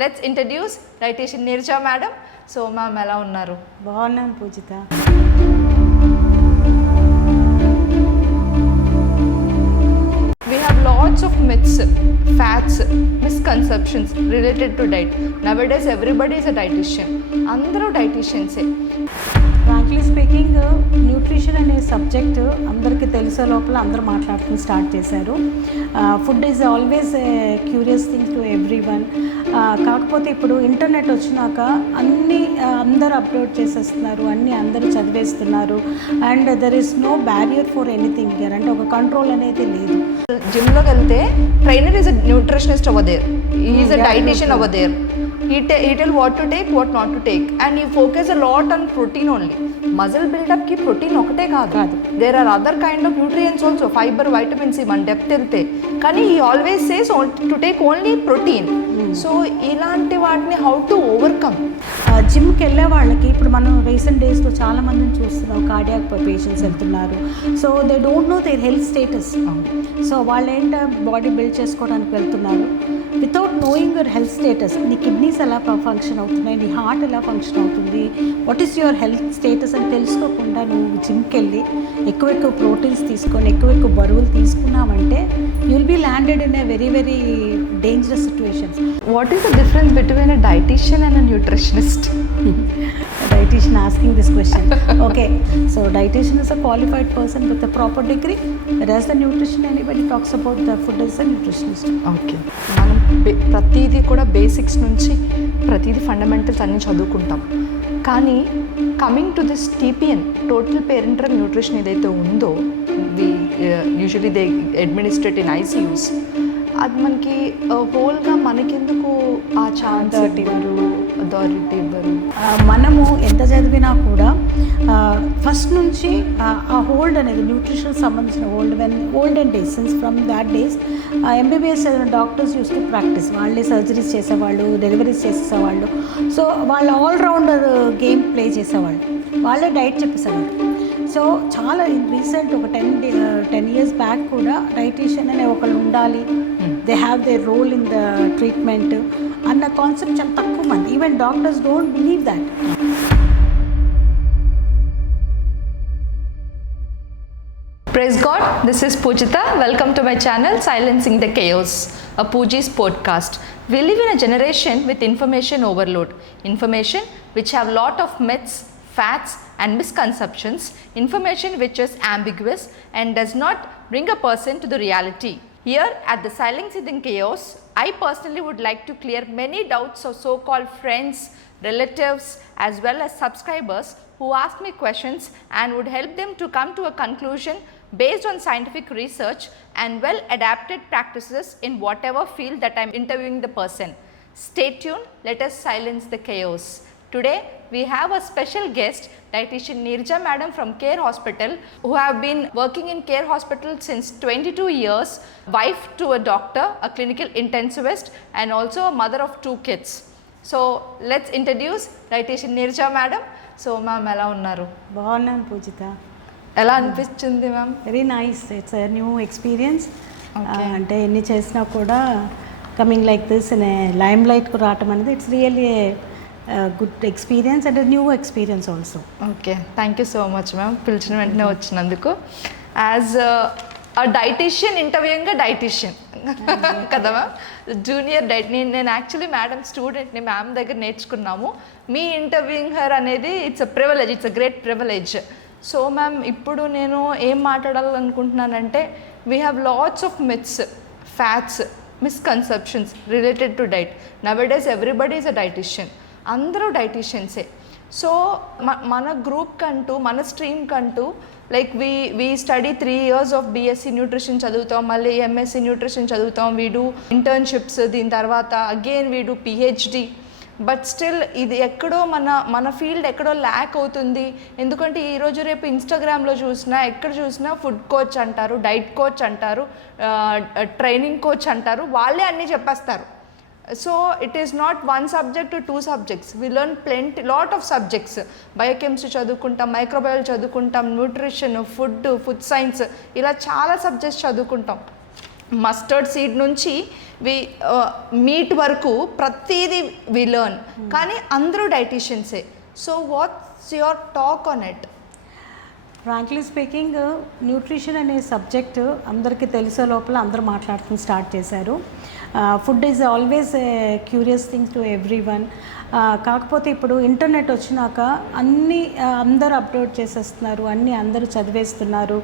Let's introduce dietitian Neeraja madam. So ma'am ఎలా ఉన్నారు? బాగున్నాను Pujitha. We have lots of myths, facts, misconceptions related to diet. Nowadays everybody is a dietitian. అందరూ dietitians. Frankly speaking nutrition అనే subject అందరికీ తెలిసే లోపల అందరూ మాట్లాడుకుని స్టార్ట్ చేశారు. Food is always curious thing to everyone. కాకపోతే ఇప్పుడు ఇంటర్నెట్ వచ్చినాక అన్నీ అందరూ అప్లోడ్ చేసేస్తున్నారు, అన్నీ అందరూ చదివేస్తున్నారు. And there is no barrier for anything here. అంటే ఒక కంట్రోల్ అనేది లేదు. జిమ్లోకి వెళ్తే trainer is a nutritionist over there, he is a dietitian over there. He tell what to take, what not to take, and he focus a lot on protein only. Muscle build up ki protein ఒకటే కాదు, there are other kind of nutrients also, fiber, vitamin C, మన depth వెళ్తే. కానీ he always says to take only protein. So ఇలాంటి వాటిని how to overcome. జిమ్కి వెళ్ళే వాళ్ళకి ఇప్పుడు మనం రీసెంట్ డేస్లో చాలా మందిని చూస్తున్నాం, కార్డియాక్ పేషెంట్స్ వెళ్తున్నారు. So they don't know their health status. So వాళ్ళు ఏంటో బాడీ బిల్డ్ చేసుకోవడానికి వెళ్తున్నారు without knowing your health status. నీ కిడ్నీస్ ఎలా ఫంక్షన్ అవుతున్నాయి, నీ హార్ట్ ఎలా ఫంక్షన్ అవుతుంది, what is your health status అని తెలుసుకోకుండా నువ్వు జిమ్కి వెళ్ళి ఎక్కువ ప్రోటీన్స్ తీసుకొని ఎక్కువ బరువులు తీసుకున్నావంటే you will be landed in a very very dangerous situations. What is the difference between a dietitian and a nutritionist? Dietitian asking this question. Okay, so dietitian is a qualified person with a proper degree, whereas the nutrition, anybody talks about the food as a nutritionist. Okay, మనం ప్రతిదీ కూడా basics నుంచి ప్రతిదీ fundamentals అన్నీ చదువుకుంటాం. కానీ coming to this TPN, total parental nutrition ఏదైతే ఉందో, usually they administrate in ICUs, అది మనకి హోల్గా మనకెందుకు ఆ ఛాన్స్ అథారిటీ ఇవ్వరు? మనము ఎంత చదివినా కూడా ఫస్ట్ నుంచి ఆ హోల్డ్ అనేది న్యూట్రిషన్ సంబంధించిన olden days, since from that days MBBS doctors use to practise. వాళ్ళే సర్జరీస్ చేసేవాళ్ళు, డెలివరీస్ చేసేవాళ్ళు. సో వాళ్ళు ఆల్రౌండర్ గేమ్ ప్లే చేసేవాళ్ళు, వాళ్ళే డైట్ చెప్పేసేవాళ్ళు. సో చాలా రీసెంట్ ఒక 10 years బ్యాక్ కూడా డైటీషియన్ అనే ఒకళ్ళు ఉండాలి, they have they role in the treatment అన్న కాన్సెప్ట్ చాలా తక్కువ మంది, even doctors don't believe that. Praise God, this is Pujita. Welcome to my channel Silencing the Chaos, a Puji's podcast. We live in a generation with information overload, information which have lot of myths, facts and misconceptions, information which is ambiguous and does not bring a person to the reality. Here at the Silencing the Chaos, I personally would like to clear many doubts of so-called friends, relatives as well as subscribers who ask me questions and would help them to come to a conclusion based on scientific research and well adapted practices in whatever field that I am interviewing the person. Stay tuned, let us silence the chaos. Today we have a special guest, dietitian Neerja madam from Care Hospital, who have been working in Care Hospital since 22 years, wife to a doctor, a clinical intensivist and also a mother of 2 kids. So let's introduce dietitian Neerja madam. So ma'am ఎలా ఉన్నారు? బాగున్నాను పూజిత. ఎలా అనిపిస్తుంది ma'am? Very nice, it's a new experience. అంటే ఎన్ని చేసినా కూడా coming like this in a lime లైట్కు రావటం అనేది it's really good experience and new experience also. Okay, thank you so much ma'am, పిలిచిన వెంటనే వచ్చినందుకు. యాజ్ డైటీషియన్ ఇంటర్వ్యూయింగ్ డైటీషియన్ కదా మ్యామ్, జూనియర్ నేను యాక్చువల్లీ మేడం స్టూడెంట్ని, మ్యామ్ దగ్గర నేర్చుకున్నాము. మీ ఇంటర్వ్యూయింగ్ హర్ అనేది it's a privilege, it's a great privilege. So ma'am, ఇప్పుడు నేను ఏం మాట్లాడాలనుకుంటున్నానంటే, we have lots of myths, facts, misconceptions related to diet. Nowadays everybody is a dietitian, అందరూ డైటీషియన్సే. సో మన గ్రూప్ కంటూ, మన స్ట్రీమ్ కంటూ, like we study 3 years of BSc nutrition చదువుతాం, మళ్ళీ MSc న్యూట్రిషన్ చదువుతాం, వీ డూ ఇంటర్న్షిప్స్, దీని తర్వాత again we do PhD. But still ఇది ఎక్కడో మన ఫీల్డ్ ఎక్కడో ల్యాక్ అవుతుంది. ఎందుకంటే ఈరోజు రేపు ఇన్స్టాగ్రామ్లో చూసినా, ఎక్కడ చూసినా ఫుడ్ కోచ్ అంటారు, డైట్ కోచ్ అంటారు, ట్రైనింగ్ కోచ్ అంటారు, వాళ్ళే అన్నీ చెప్పేస్తారు. So it is not 1 subject to 2 subjects. We learn lot of subjects. Biochemistry చదువుకుంటాం, మైక్రోబయాలజీ చదువుకుంటాం, న్యూట్రిషన్, ఫుడ్ సైన్స్, ఇలా చాలా సబ్జెక్ట్స్ చదువుకుంటాం. మస్టర్డ్ సీడ్ నుంచి మీట్ వరకు ప్రతిదీ వి లెర్న్, కానీ అందరూ డైటీషియన్సే. So what's your talk on it? Frankly speaking, nutrition అనే సబ్జెక్ట్ అందరికీ తెలిసే లోపల అందరూ మాట్లాడుతూ స్టార్ట్ చేశారు. Food is always a curious thing to everyone. కాకపోతే ఇప్పుడు ఇంటర్నెట్ వచ్చినాక అన్నీ అందరూ అప్లోడ్ చేసేస్తున్నారు, అన్నీ అందరూ చదివేస్తున్నారు.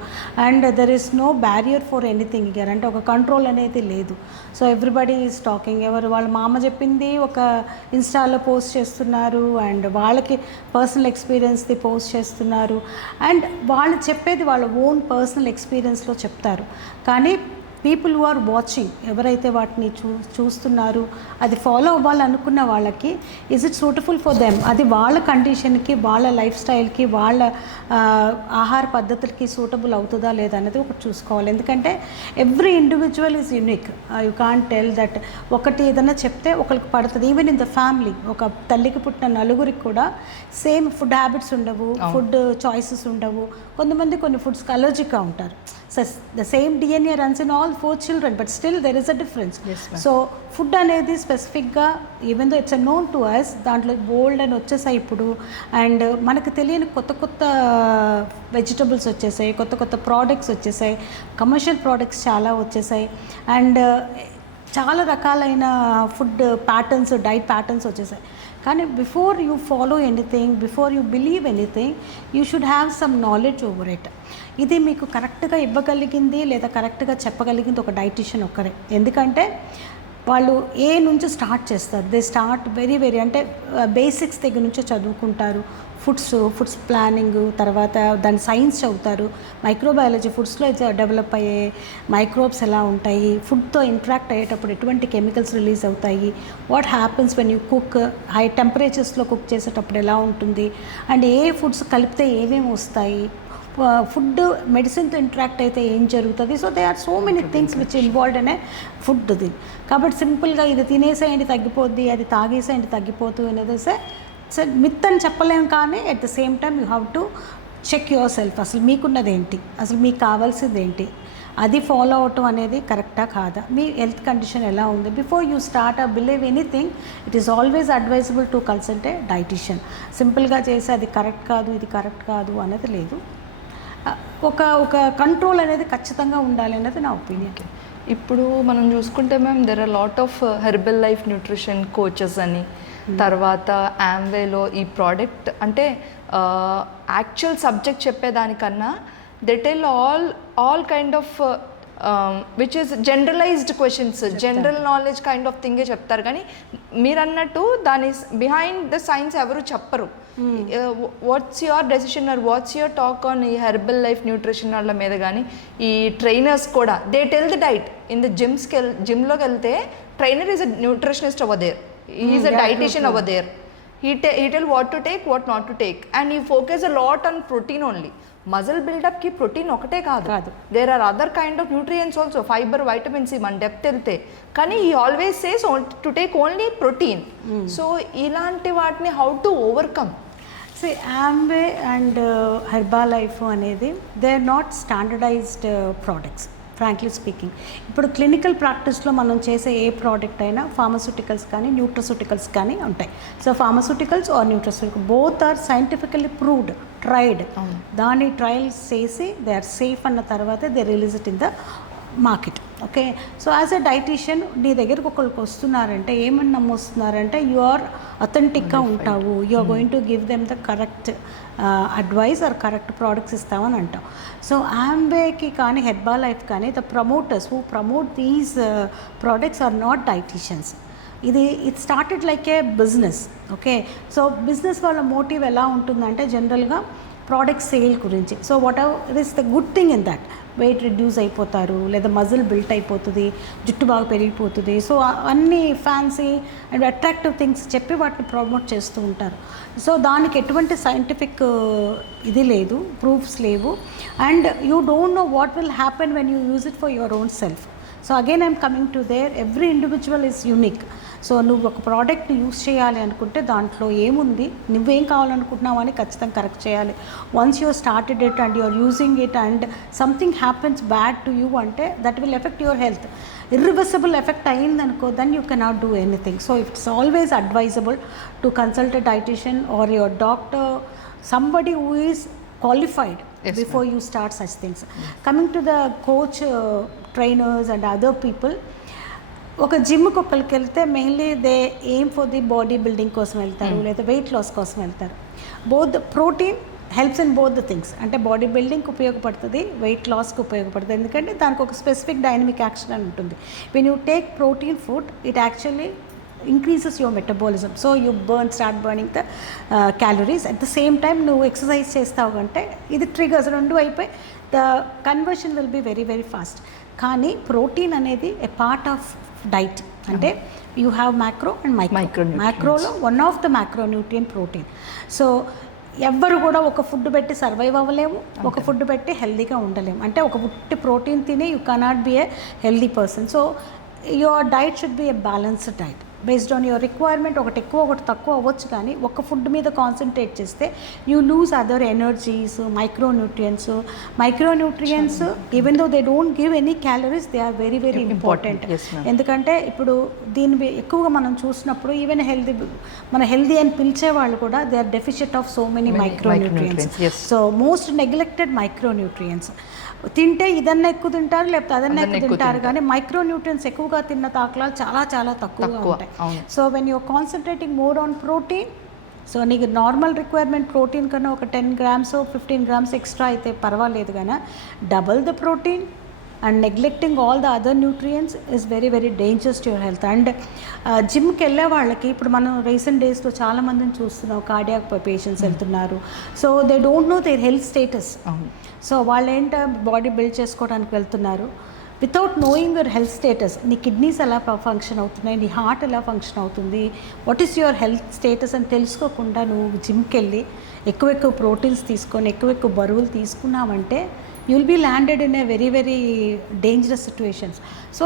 And there is no barrier for anything here, అంటే ఒక కంట్రోల్ అనేది లేదు. So everybody is talking. ఎవరు వాళ్ళ మామ చెప్పింది ఒక ఇన్స్టాలో పోస్ట్ చేస్తున్నారు, అండ్ వాళ్ళకి పర్సనల్ ఎక్స్పీరియన్స్ది పోస్ట్ చేస్తున్నారు. అండ్ వాళ్ళు చెప్పేది వాళ్ళ ఓన్ పర్సనల్ ఎక్స్పీరియన్స్లో చెప్తారు. కానీ పీపుల్ హు ఆర్ వాచింగ్, ఎవరైతే వాటిని చూస్తున్నారు, అది ఫాలో అవ్వాలనుకున్న వాళ్ళకి is it suitable for them, అది వాళ్ళ కండిషన్కి, వాళ్ళ లైఫ్ స్టైల్కి, వాళ్ళ ఆహార పద్ధతులకి సూటబుల్ అవుతుందా లేదా అనేది ఒకటి చూసుకోవాలి. ఎందుకంటే every individual is unique. You can't tell that ఒకటి ఏదైనా చెప్తే ఒకరికి పడుతుంది. ఈవెన్ ఇన్ ద ఫ్యామిలీ, ఒక తల్లికి పుట్టిన నలుగురికి కూడా సేమ్ ఫుడ్ హ్యాబిట్స్ ఉండవు, ఫుడ్ చాయిసెస్ ఉండవు. కొంతమంది కొన్ని ఫుడ్స్కి అలర్జిక్గా ఉంటారు. So the same DNA runs in all 4 children, but still there is a difference. Yes, ma'am. So food అనేది స్పెసిఫిక్గా, even though it's known to us, దాంట్లో బోల్డ్ అని వచ్చేసాయి ఇప్పుడు. అండ్ మనకు తెలియని కొత్త కొత్త వెజిటబుల్స్ వచ్చేసాయి, కొత్త కొత్త ప్రోడక్ట్స్ వచ్చేసాయి, కమర్షియల్ ప్రోడక్ట్స్ చాలా వచ్చేసాయి. అండ్ చాలా రకాలైన ఫుడ్ ప్యాటర్న్స్, డైట్ ప్యాటర్న్స్ వచ్చేసాయి. కానీ before you follow anything, before you believe anything, you should have some knowledge over it. ఇది మీకు కరెక్ట్గా ఇవ్వగలిగింది లేదా కరెక్ట్గా చెప్పగలిగింది ఒక డైటీషియన్ ఒక్కరే. ఎందుకంటే వాళ్ళు ఏ నుంచి స్టార్ట్ చేస్తారు, దే స్టార్ట్ వెరీ అంటే బేసిక్స్ దగ్గర నుంచి చదువుకుంటారు. ఫుడ్స్ ప్లానింగ్, తర్వాత దాని సైన్స్ చదువుతారు, మైక్రోబయాలజీ, ఫుడ్స్లో డెవలప్ అయ్యే మైక్రోబ్స్ ఎలా ఉంటాయి, ఫుడ్తో ఇంటరాక్ట్ అయ్యేటప్పుడు ఎటువంటి కెమికల్స్ రిలీజ్ అవుతాయి, what happens when you cook, high టెంపరేచర్స్లో కుక్ చేసేటప్పుడు ఎలా ఉంటుంది, అండ్ ఏ ఫుడ్స్ కలిపితే ఏమేమి వస్తాయి, ఫుడ్ మెడిసిన్తో ఇంటరాక్ట్ అయితే ఏం జరుగుతుంది. So they are so many things which involved అనే ఫుడ్ది. కాబట్టి సింపుల్గా ఇది తినేసేయండి తగ్గిపోద్ది, అది తాగేసేయండి తగ్గిపోతుంది అనేది సో మిత్ అని చెప్పలేము. కానీ at the same time you have to check your self, అసలు మీకున్నది ఏంటి, అసలు మీకు కావాల్సింది ఏంటి, అది ఫాలో అవటం అనేది కరెక్టా కాదా, మీ హెల్త్ కండిషన్ ఎలా ఉంది. Before you start believe anything, it is always advisable to consult a dietitian. సింపుల్గా చేసి అది కరెక్ట్ కాదు, ఇది కరెక్ట్ కాదు అనేది లేదు. ఒక కంట్రోల్ అనేది ఖచ్చితంగా ఉండాలి అనేది నా ఒపీనియన్. ఇప్పుడు మనం చూసుకుంటే ma'am, there are lot of Herbalife nutrition coaches అని, తర్వాత ఆమ్వేలో ఈ ప్రోడక్ట్ అంటే యాక్చువల్ సబ్జెక్ట్ చెప్పేదానికన్నా they tell all kind of which is generalized questions, general knowledge kind of థింగే చెప్తారు. కానీ మీరు అన్నట్టు దాని బిహైండ్ ద సైన్స్ ఎవరు చెప్పరు. What's your decision or what's your talk on ఈ హెర్బల్ లైఫ్ న్యూట్రిషన్ వాళ్ళ మీద? కానీ ఈ ట్రైనర్స్ కూడా they tell the diet in the జిమ్లోకి వెళ్తే trainer is a nutritionist over there, he is a dietitian over there. He tell what to take, what not to take, and he focus a lot on protein only. Muscle build up ki protein ఒకటే కాదు, there are other kind of nutrients also, fiber, vitamin C, మన depth వెళ్తే. కానీ he always says to take only protein. So ఇలాంటి వాటిని how to overcome? See, Amway and Herbalife అనేది they are not standardized products. Frankly speaking, ఇప్పుడు clinical ప్రాక్టీస్లో మనం చేసే ఏ product అయినా ఫార్మస్యూటికల్స్ కానీ న్యూట్రస్యూటికల్స్ కానీ ఉంటాయి. So pharmaceuticals or nutraceutical both are scientifically proved, tried. దాని ట్రయల్స్ చేసి దే ఆర్ సేఫ్ అన్న తర్వాత they release it in the market. Okay, so as a dietitian నీ దగ్గరకు ఒకరికి వస్తున్నారంటే ఏమని నమ్మొస్తున్నారంటే యు ఆర్ అథెంటిక్గా ఉంటావు, you are going to give them the correct advice or correct products ఇస్తామని అంటాం. సో ఆంబేకి కానీ హెర్బాలైఫ్ కానీ the promoters who promote these products are not dietitians. It started like a business. Okay, so business వాళ్ళ motive ఎలా ఉంటుందంటే జనరల్గా product sale గురించి. So whatever is the good thing in that, weight reduce అయిపోతారు, లేదా muscle built అయిపోతుంది, జుట్టు బాగా పెరిగిపోతుంది. సో అన్ని ఫ్యాన్సీ అండ్ అట్రాక్టివ్ థింగ్స్ చెప్పి వాటిని ప్రమోట్ చేస్తూ ఉంటారు. సో దానికి ఎటువంటి సైంటిఫిక్ ఇది లేదు, ప్రూఫ్స్ లేవు. And you don't know what will happen when you use it for your own self. So again I am coming to there, every individual is unique. So నువ్వు ఒక ప్రోడక్ట్ని యూస్ చేయాలి అనుకుంటే దాంట్లో ఏముంది, నువ్వేం కావాలనుకుంటున్నావు అని ఖచ్చితంగా కరెక్ట్ చేయాలి. Once you started it and you're using it and something happens bad to you అంటే that will effect your health. irreversible effect అయిందనుకో, then you cannot do anything. So it's always advisable to consult a dietitian or your doctor, somebody who is qualified before you start such things. Coming to the coach, trainers and other people, ఒక జిమ్కి ఒకరికి వెళ్తే mainly they aim for the body building కోసం వెళ్తారు, లేదా weight loss కోసం వెళ్తారు. Both protein helps in both the things. అంటే బాడీ బిల్డింగ్కి ఉపయోగపడుతుంది, వెయిట్ లాస్కి ఉపయోగపడుతుంది. ఎందుకంటే దానికి ఒక స్పెసిఫిక్ డైనమిక్ యాక్షన్ అని ఉంటుంది. When you take protein food it actually increases your metabolism, so you start burning the calories. At the same time నువ్వు ఎక్సర్సైజ్ చేస్తావు అంటే ఇది ట్రిగర్స్ రెండు అయిపోయి the conversion will be very very fast. కానీ protein అనేది ఎ పార్ట్ ఆఫ్ డైట్. అంటే you have macro and micro. మ్యాక్రోలో one of the macronutrient protein. So ఎవ్వరు కూడా ఒక ఫుడ్ పెట్టి సర్వైవ్ అవ్వలేము, ఒక ఫుడ్ పెట్టి హెల్దీగా ఉండలేము. అంటే ఒక పుట్టి ప్రోటీన్ తిని you cannot be A healthy person. So your diet should be A balanced diet based on your requirement. ఒకటి ఎక్కువ ఒకటి తక్కువ అవ్వచ్చు, కానీ ఒక ఫుడ్ మీద కాన్సన్ట్రేట్ చేస్తే you lose other energies, micronutrients even though they don't give any calories, they are very very important. ఎందుకంటే ఇప్పుడు దీన్ని ఎక్కువగా మనం చూసినప్పుడు ఈవెన్ మన హెల్దీ అని పిలిచే వాళ్ళు కూడా they are deficient of so many micronutrients. So most neglected micronutrients. తింటే ఇదన్నా ఎక్కువ తింటారు, లేకపోతే అదన్నా ఎక్కువ తింటారు, కానీ మైక్రోన్యూట్రియన్స్ ఎక్కువగా తిన్న దాఖలాలు చాలా చాలా తక్కువగా ఉంటాయి. So when you're concentrating more on protein, so నీకు నార్మల్ రిక్వైర్మెంట్ ప్రోటీన్ కన్నా ఒక 10 grams 15 grams ఎక్స్ట్రా అయితే పర్వాలేదు, కానీ double the protein and neglecting all the other nutrients is very very dangerous to your health. And జిమ్కి వెళ్ళే వాళ్ళకి ఇప్పుడు మనం రీసెంట్ డేస్లో చాలామందిని చూస్తున్నాం, కార్డియాక్ పేషెంట్స్ వెళ్తున్నారు. So they don't know their health status. So వాళ్ళు ఏంటో బాడీ బిల్డ్ చేసుకోవడానికి వెళ్తున్నారు without knowing your health status. నీ కిడ్నీస్ ఎలా ఫంక్షన్ అవుతున్నాయి, నీ హార్ట్ ఎలా ఫంక్షన్ అవుతుంది, what is your health status అని తెలుసుకోకుండా నువ్వు జిమ్కి వెళ్ళి ఎక్కువ ప్రోటీన్స్ తీసుకొని ఎక్కువ బరువులు తీసుకున్నావంటే you will be landed in a very very dangerous situations. So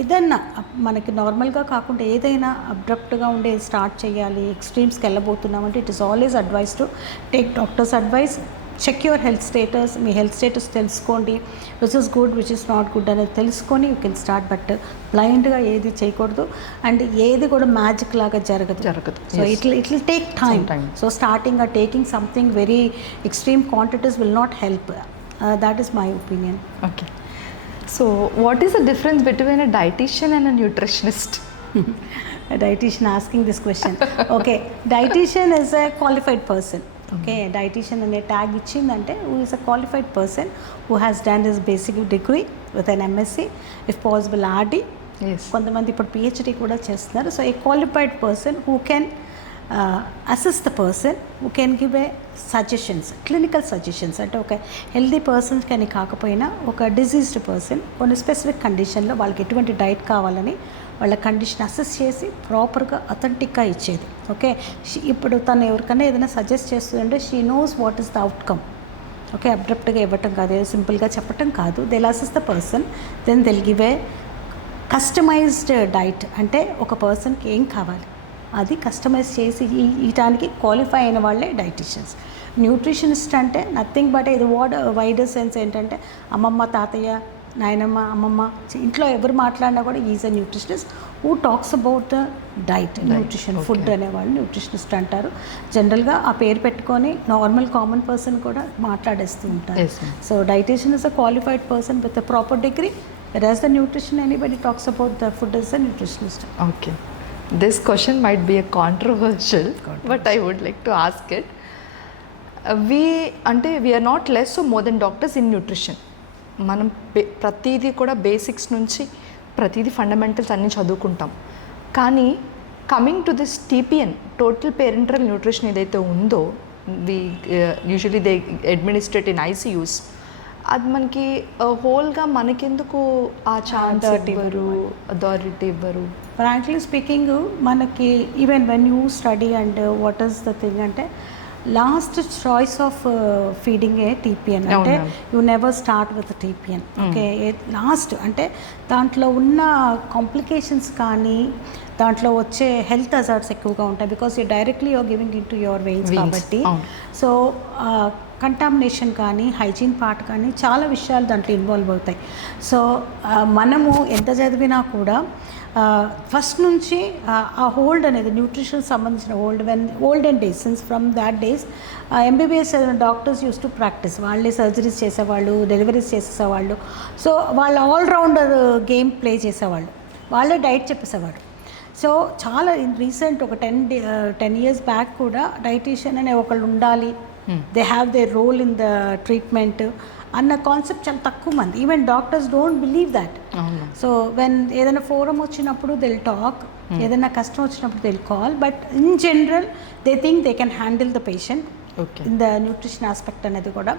ఏదన్నా మనకి నార్మల్గా కాకుండా ఏదైనా అబ్రప్ట్గా ఉండే స్టార్ట్ చేయాలి, ఎక్స్ట్రీమ్స్కి వెళ్ళబోతున్నామంటే it is always advice to take doctor's advice. Check your health status, మీ హెల్త్ స్టేటస్ తెలుసుకోండి, which is good which is not good అనేది తెలుసుకొని యూ కెన్ స్టార్ట్. బట్ బ్లైండ్గా ఏది చేయకూడదు అండ్ ఏది కూడా మ్యాజిక్ లాగా జరగదు. So it will take time. So starting taking something very extreme quantities will not help. That is my opinion. Okay. So what is the difference between a dietitian and a nutritionist? A dietitian asking this question. Okay, dietitian is a qualified person. Okay, dietitian ane tag ichindante who is a qualified person who has done his basic degree with an MSc, if possible RD. Yes. కొంతమంది ఇప్పుడు PhD కూడా చేస్తున్నారు. So a qualified person who can assist the person, who can give a suggestions, clinical suggestions. అంటే ఒక healthy persons కానీ కాకపోయినా ఒక diseased person కొన్ని స్పెసిఫిక్ కండిషన్లో వాళ్ళకి ఎటువంటి డైట్ కావాలని వాళ్ళ కండిషన్ అసెస్ చేసి ప్రాపర్గా అథెంటిక్గా ఇచ్చేది. ఓకే, ఇప్పుడు తను ఎవరికైనా ఏదైనా సజెస్ట్ చేస్తుందంటే she knows what is the outcome. Okay, అబ్రప్ట్గా ఇవ్వటం కాదు, సింపుల్గా చెప్పటం కాదు. They'll assess the person, then they'll give a customized diet. అంటే ఒక పర్సన్కి ఏం కావాలి అది కస్టమైజ్ చేసి ఇయటానికి క్వాలిఫై అయిన వాళ్ళే డైటీషియన్స్. న్యూట్రిషనిస్ట్ అంటే నథింగ్ బట్ ఇది వైడర్ సెన్స్ ఏంటంటే అమ్మమ్మ, తాతయ్య, నాయనమ్మ, అమ్మమ్మ, ఇంట్లో ఎవరు మాట్లాడినా కూడా is a nutritionist who talks about the diet, nutrition, food అనేవాళ్ళు న్యూట్రిషనిస్ట్ అంటారు. జనరల్గా ఆ పేరు పెట్టుకొని నార్మల్ కామన్ పర్సన్ కూడా మాట్లాడేస్తూ ఉంటారు. So dietitian is a qualified person with a proper degree, whereas the nutrition anybody talks about the food is a nutritionist. Okay. This question might be a controversial, but I would like to ask it. We are not less or more than doctors in nutrition. మనం ప్రతిదీ కూడా basics నుంచి ప్రతిదీ fundamentals అన్నీ చదువుకుంటాం. కానీ coming to this TPN, total parental nutrition ఏదైతే ఉందో, usually they administrate in ICUs, అది మనకి హోల్గా మనకెందుకు ఆ ఛాన్స్ ఇవ్వరు, అథారిటీ ఇవ్వరు? ఫ్రాంక్లీ స్పీకింగ్ మనకి even when you study and what is the thing అంటే last choice of feeding a TPN. అంటే you never start with TPN. Okay, last అంటే దాంట్లో ఉన్న కాంప్లికేషన్స్ కానీ దాంట్లో వచ్చే హెల్త్ హజార్డ్స్ ఎక్కువగా ఉంటాయి, because you directly you're giving into your veins కాబట్టి. సో కంటామినేషన్ కానీ హైజీన్ పార్ట్ కానీ చాలా విషయాలు దాంట్లో ఇన్వాల్వ్ అవుతాయి. సో మనము ఎంత చదివినా కూడా ఫస్ట్ నుంచి ఆ హోల్డ్ అనేది న్యూట్రిషన్ సంబంధించిన olden days, since from that days MBBS doctors use to practise. వాళ్ళే సర్జరీస్ చేసేవాళ్ళు, డెలివరీస్ చేసేవాళ్ళు. సో వాళ్ళు ఆల్రౌండర్ గేమ్ ప్లే చేసేవాళ్ళు, వాళ్ళే డైట్ చెప్పేసేవారు. సో చాలా రీసెంట్ ఒక 10 years బ్యాక్ కూడా డైటీషియన్ అనే ఒకళ్ళు ఉండాలి, they have they role in the treatment అన్న కాన్సెప్ట్ చాలా తక్కువ మంది, even doctors don't believe that. So when ఏదైనా ఫోరం వచ్చినప్పుడు దిల్ టాక్, ఏదైనా కష్టం వచ్చినప్పుడు they'll call, but in general they think they can handle the patient in the nutrition aspect అనేది కూడా.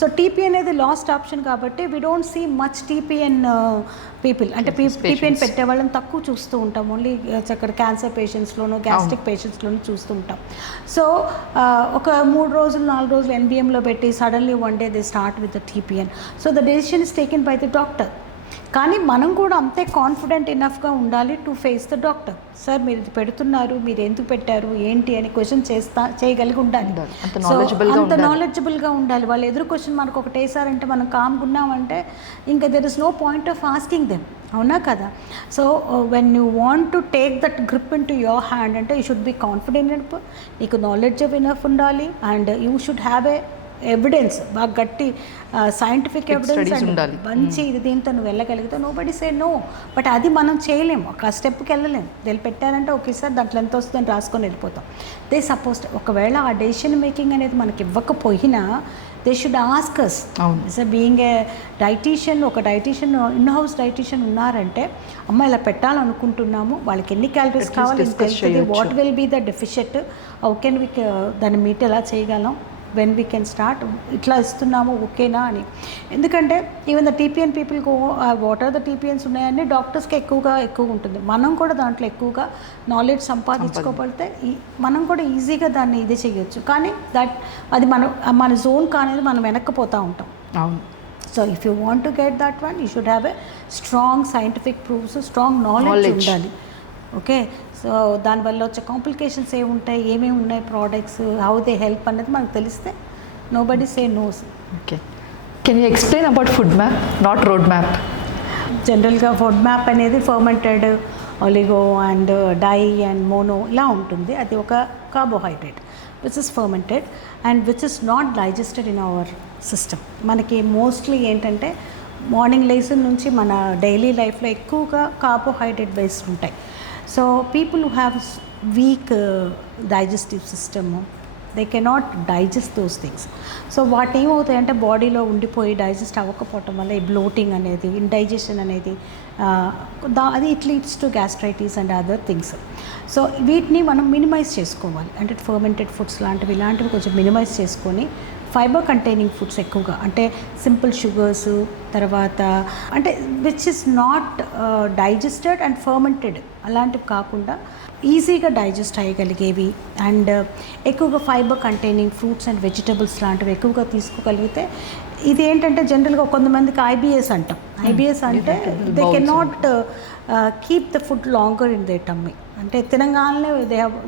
సో టీపీ అనేది లాస్ట్ ఆప్షన్ కాబట్టి we don't see much TPN people, అంటే టీపీఎన్ పెట్టే వాళ్ళని తక్కువ చూస్తూ ఉంటాం. ఓన్లీ అక్కడ క్యాన్సర్ పేషెంట్స్లోనూ గ్యాస్ట్రిక్ పేషెంట్స్లోనూ చూస్తూ ఉంటాం. సో ఒక 3 రోజులు 4 రోజులు ఎన్బిఎంలో పెట్టి suddenly one day they start with the TPN. So the decision is taken by the doctor. కానీ మనం కూడా అంతే కాన్ఫిడెంట్ ఇనఫ్గా ఉండాలి to face the doctor. Sir మీరు ఇది పెడుతున్నారు, మీరు ఎందుకు పెట్టారు, ఏంటి అని క్వశ్చన్ చేయగలిగి ఉండాలి. సో అంత నాలెడ్జబుల్గా ఉండాలి. వాళ్ళు ఎదురు క్వశ్చన్ మనకు ఒకటి వేసారంటే మనం కామ్గా ఉన్నామంటే ఇంకా there is no point of asking them, అవునా కదా. So when you want to take that grip into your hand అంటే యూ షుడ్ బి కాన్ఫిడెంట్, నీకు నాలెడ్జ్ ఆఫ్ ఇనఫ్ ఉండాలి, and you should have a evidence, బాగా గట్టి scientific evidence అండి, మంచి ఇది దీంతో నువ్వు వెళ్ళగలిగితే nobody say no. But అది మనం చేయలేము, ఒక స్టెప్కి వెళ్ళలేము. వీళ్ళు పెట్టారంటే ఒకేసారి దాంట్లో ఎంత వస్తుందని రాసుకొని వెళ్ళిపోతాం. దే సపోజ్ ఒకవేళ ఆ డెసిషన్ మేకింగ్ అనేది మనకి ఇవ్వకపోయినా they should ask us. So being a dietitian, ఒక డైటీషియన్ ఇన్ హౌస్ డైటీషియన్ ఉన్నారంటే అమ్మ ఇలా పెట్టాలనుకుంటున్నాము, వాళ్ళకి ఎన్ని క్యాలరీస్ కావాలి తెలుస్తుంది, what will be the deficient, how can we దాన్ని మీట్ ఎలా చేయగలం, వెన్ వీ కెన్ స్టార్ట్, ఇట్లా ఇస్తున్నాము ఓకేనా అని. ఎందుకంటే ఈవెన్ ద టీపీఎన్ పీపుల్కి వాట్ ఆర్ ద టీపీఎన్స్ ఉన్నాయని డాక్టర్స్కి ఎక్కువగా ఉంటుంది. మనం కూడా దాంట్లో ఎక్కువగా నాలెడ్జ్ సంపాదించుకోబడితే మనం కూడా ఈజీగా దాన్ని ఇది చేయొచ్చు. కానీ అది మన జోన్ కానేది మనం వెనక్కిపోతూ ఉంటాం. అవును. So if you want to get that one, you should have a strong scientific proofs, strong knowledge ఉండాలి. ఓకే, సో దానివల్ల వచ్చే కాంప్లికేషన్స్ ఏముంటాయి, ఏమేమి ఉన్నాయి ప్రోడక్ట్స్, హౌ దే హెల్ప్ అనేది మనకు తెలిస్తే nobody say knows. Okay, can you explain about FODMAP, not road map? జనరల్గా ఫుడ్ మ్యాప్ అనేది fermented oligo and di and mono ఇలా ఉంటుంది. అది ఒక carbohydrate which is fermented and which is not digested in our system. మనకి mostly ఏంటంటే morning లేసిన నుంచి మన డైలీ లైఫ్లో ఎక్కువగా కార్బోహైడ్రేట్ బేస్డ్ ఉంటాయి. So people who have weak digestive system, they cannot digest those things. So వాటి ఏమవుతాయంటే బాడీలో ఉండిపోయి డైజెస్ట్ అవ్వకపోవటం వల్ల ఈ బ్లోటింగ్ అనేది, ఇండైజెషన్ అనేది, అది it leads to gastritis and other things. So వీటిని మనం మినిమైజ్ చేసుకోవాలి. అంటే ఫర్మెంటెడ్ ఫుడ్స్ ఇలాంటివి కొంచెం మినిమైజ్ చేసుకొని ఫైబర్ కంటైనింగ్ ఫుడ్స్ ఎక్కువగా, అంటే సింపుల్ షుగర్స్, తర్వాత అంటే which is not digested and fermented అలాంటివి కాకుండా ఈజీగా డైజెస్ట్ అయ్యగలిగేవి అండ్ ఎక్కువగా fibre containing fruits and vegetables లాంటివి ఎక్కువగా తీసుకోగలిగితే, ఇది ఏంటంటే జనరల్గా కొంతమందికి ఐబిఎస్ అంటాం. ఐబిఎస్ అంటే they can not keep the food longer in they tummy, అంటే తినగానే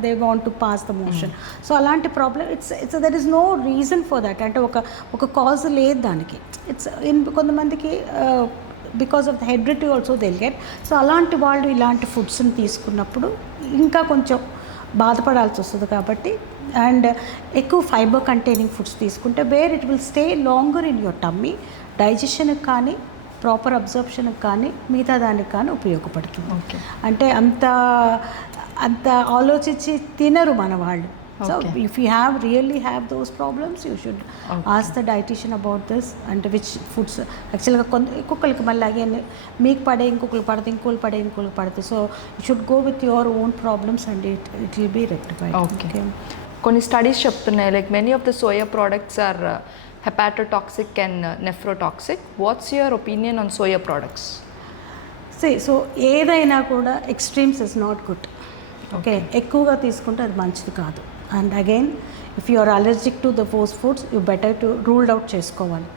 they want to pass the motion. So అలాంటి problem it's there is no reason for that, అంటే ఒక కాజ్ లేదు దానికి. కొంతమందికి because of the heredity also they get. So అలాంటి వాళ్ళు ఇలాంటి ఫుడ్స్ని తీసుకున్నప్పుడు ఇంకా కొంచెం బాధపడాల్సి వస్తుంది. కాబట్టి అండ్ ఎక్కువ ఫైబర్ కంటైనింగ్ ఫుడ్స్ తీసుకుంటే where it will stay longer in your tummy, డైజెషన్కి కానీ ప్రాపర్ అబ్జర్ప్షన్కి కానీ మిగతా దానికి కానీ ఉపయోగపడుతుంది. ఓకే, అంటే అంత ఆలోచించి తినరు మన వాళ్ళు. So if you really have those problems, you should ask the dietitian about this and which foods. యాక్చువల్గా ఇంకొకరికి మళ్ళీ అగైన్ మీకు పడే ఇంకొకరికి పడితే ఇంకోళ్ళు పడితే so you should go with your own problems and it will be rectified. Okay, కొన్ని స్టడీస్ చెప్తున్నాయి like many of the soya products are hepatotoxic and nephrotoxic. What's your opinion on soya products? So ఏదైనా కూడా extremes is not good. Okay, ఎక్కువగా తీసుకుంటే అది మంచిది కాదు. And again if you are allergic to those foods you better to ruled out చేసుకోవాలి.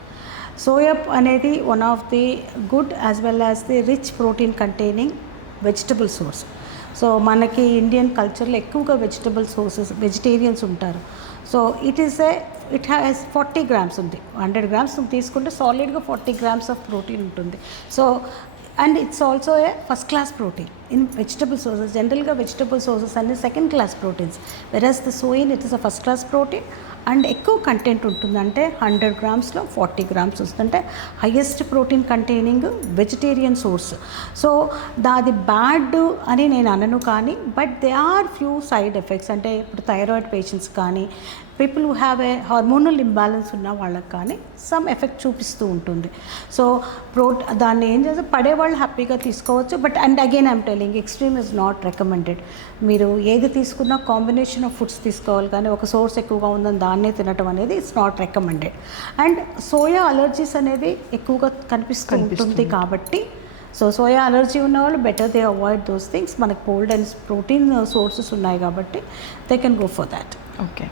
Soya అనేది one of the good as well as the rich protein containing vegetable source. So మనకి Indian కల్చర్లో ఎక్కువగా వెజిటేరియన్స్ ఉంటారు. So it has 40 grams ఉంది. 100 grams తీసుకుంటే సాలిడ్గా 40 grams of protein ఉంటుంది. So and it's also a first class protein in vegetable sources. జనరల్గా vegetable sources అన్ని second class proteins, versus the soya it is a first class protein and ఎక్కువ content ఉంటుంది. అంటే 100 grams-లో 40 grams వస్తుంటే highest protein containing vegetarian source. So దాది bad అని నేను అనను, కానీ but they are few side effects. అంటే ఇప్పుడు థైరాయిడ్ పేషెంట్స్ కానీ, people who have a hormonal imbalance ఉన్న వాళ్ళకి కానీ సమ్ ఎఫెక్ట్ చూపిస్తూ ఉంటుంది. సో దాన్ని ఏం చేస్తే పడేవాళ్ళు హ్యాపీగా తీసుకోవచ్చు. But and again I'm telling, extreme is not recommended. మీరు ఏది తీసుకున్నా కాంబినేషన్ ఆఫ్ ఫుడ్స్ తీసుకోవాలి, కానీ ఒక సోర్స్ ఎక్కువగా ఉందని దాన్నే తినటం అనేది it's not recommended. And soya allergies అనేది ఎక్కువగా కనిపిస్తుంది కాబట్టి సో సోయా అలర్జీ ఉన్నవాళ్ళు better they avoid those things. మనకి కోల్డ్ అండ్ ప్రోటీన్ సోర్సెస్ ఉన్నాయి కాబట్టి they can go for that. Okay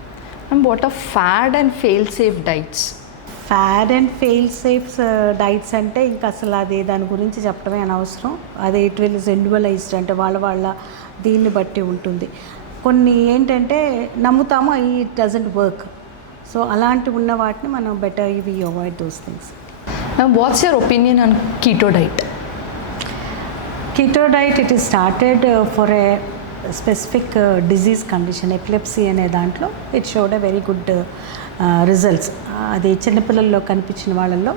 ma'am, what are fad and fail safe diets? Fad and fail safes diets అంటే ఇంకా అసలు అది దాని గురించి చెప్పడమే అనవసరం. అది ఇట్ విల్ ఇస్ ఇండివిజువలైజ్డ్, అంటే వాళ్ళ దీన్ని బట్టి ఉంటుంది. కొన్ని ఏంటంటే నమ్ముతాము, ఇట్ డజంట్ వర్క్. సో అలాంటివి ఉన్న వాటిని మనం బెటర్ ఇవి avoid those things. Ma'am, watts your opinion on keto diet? Keto diet, it is started for a specific disease condition, epilepsy అనే దాంట్లో it showed a very good results. అది చిన్నపిల్లల్లో కనిపించిన వాళ్ళల్లో,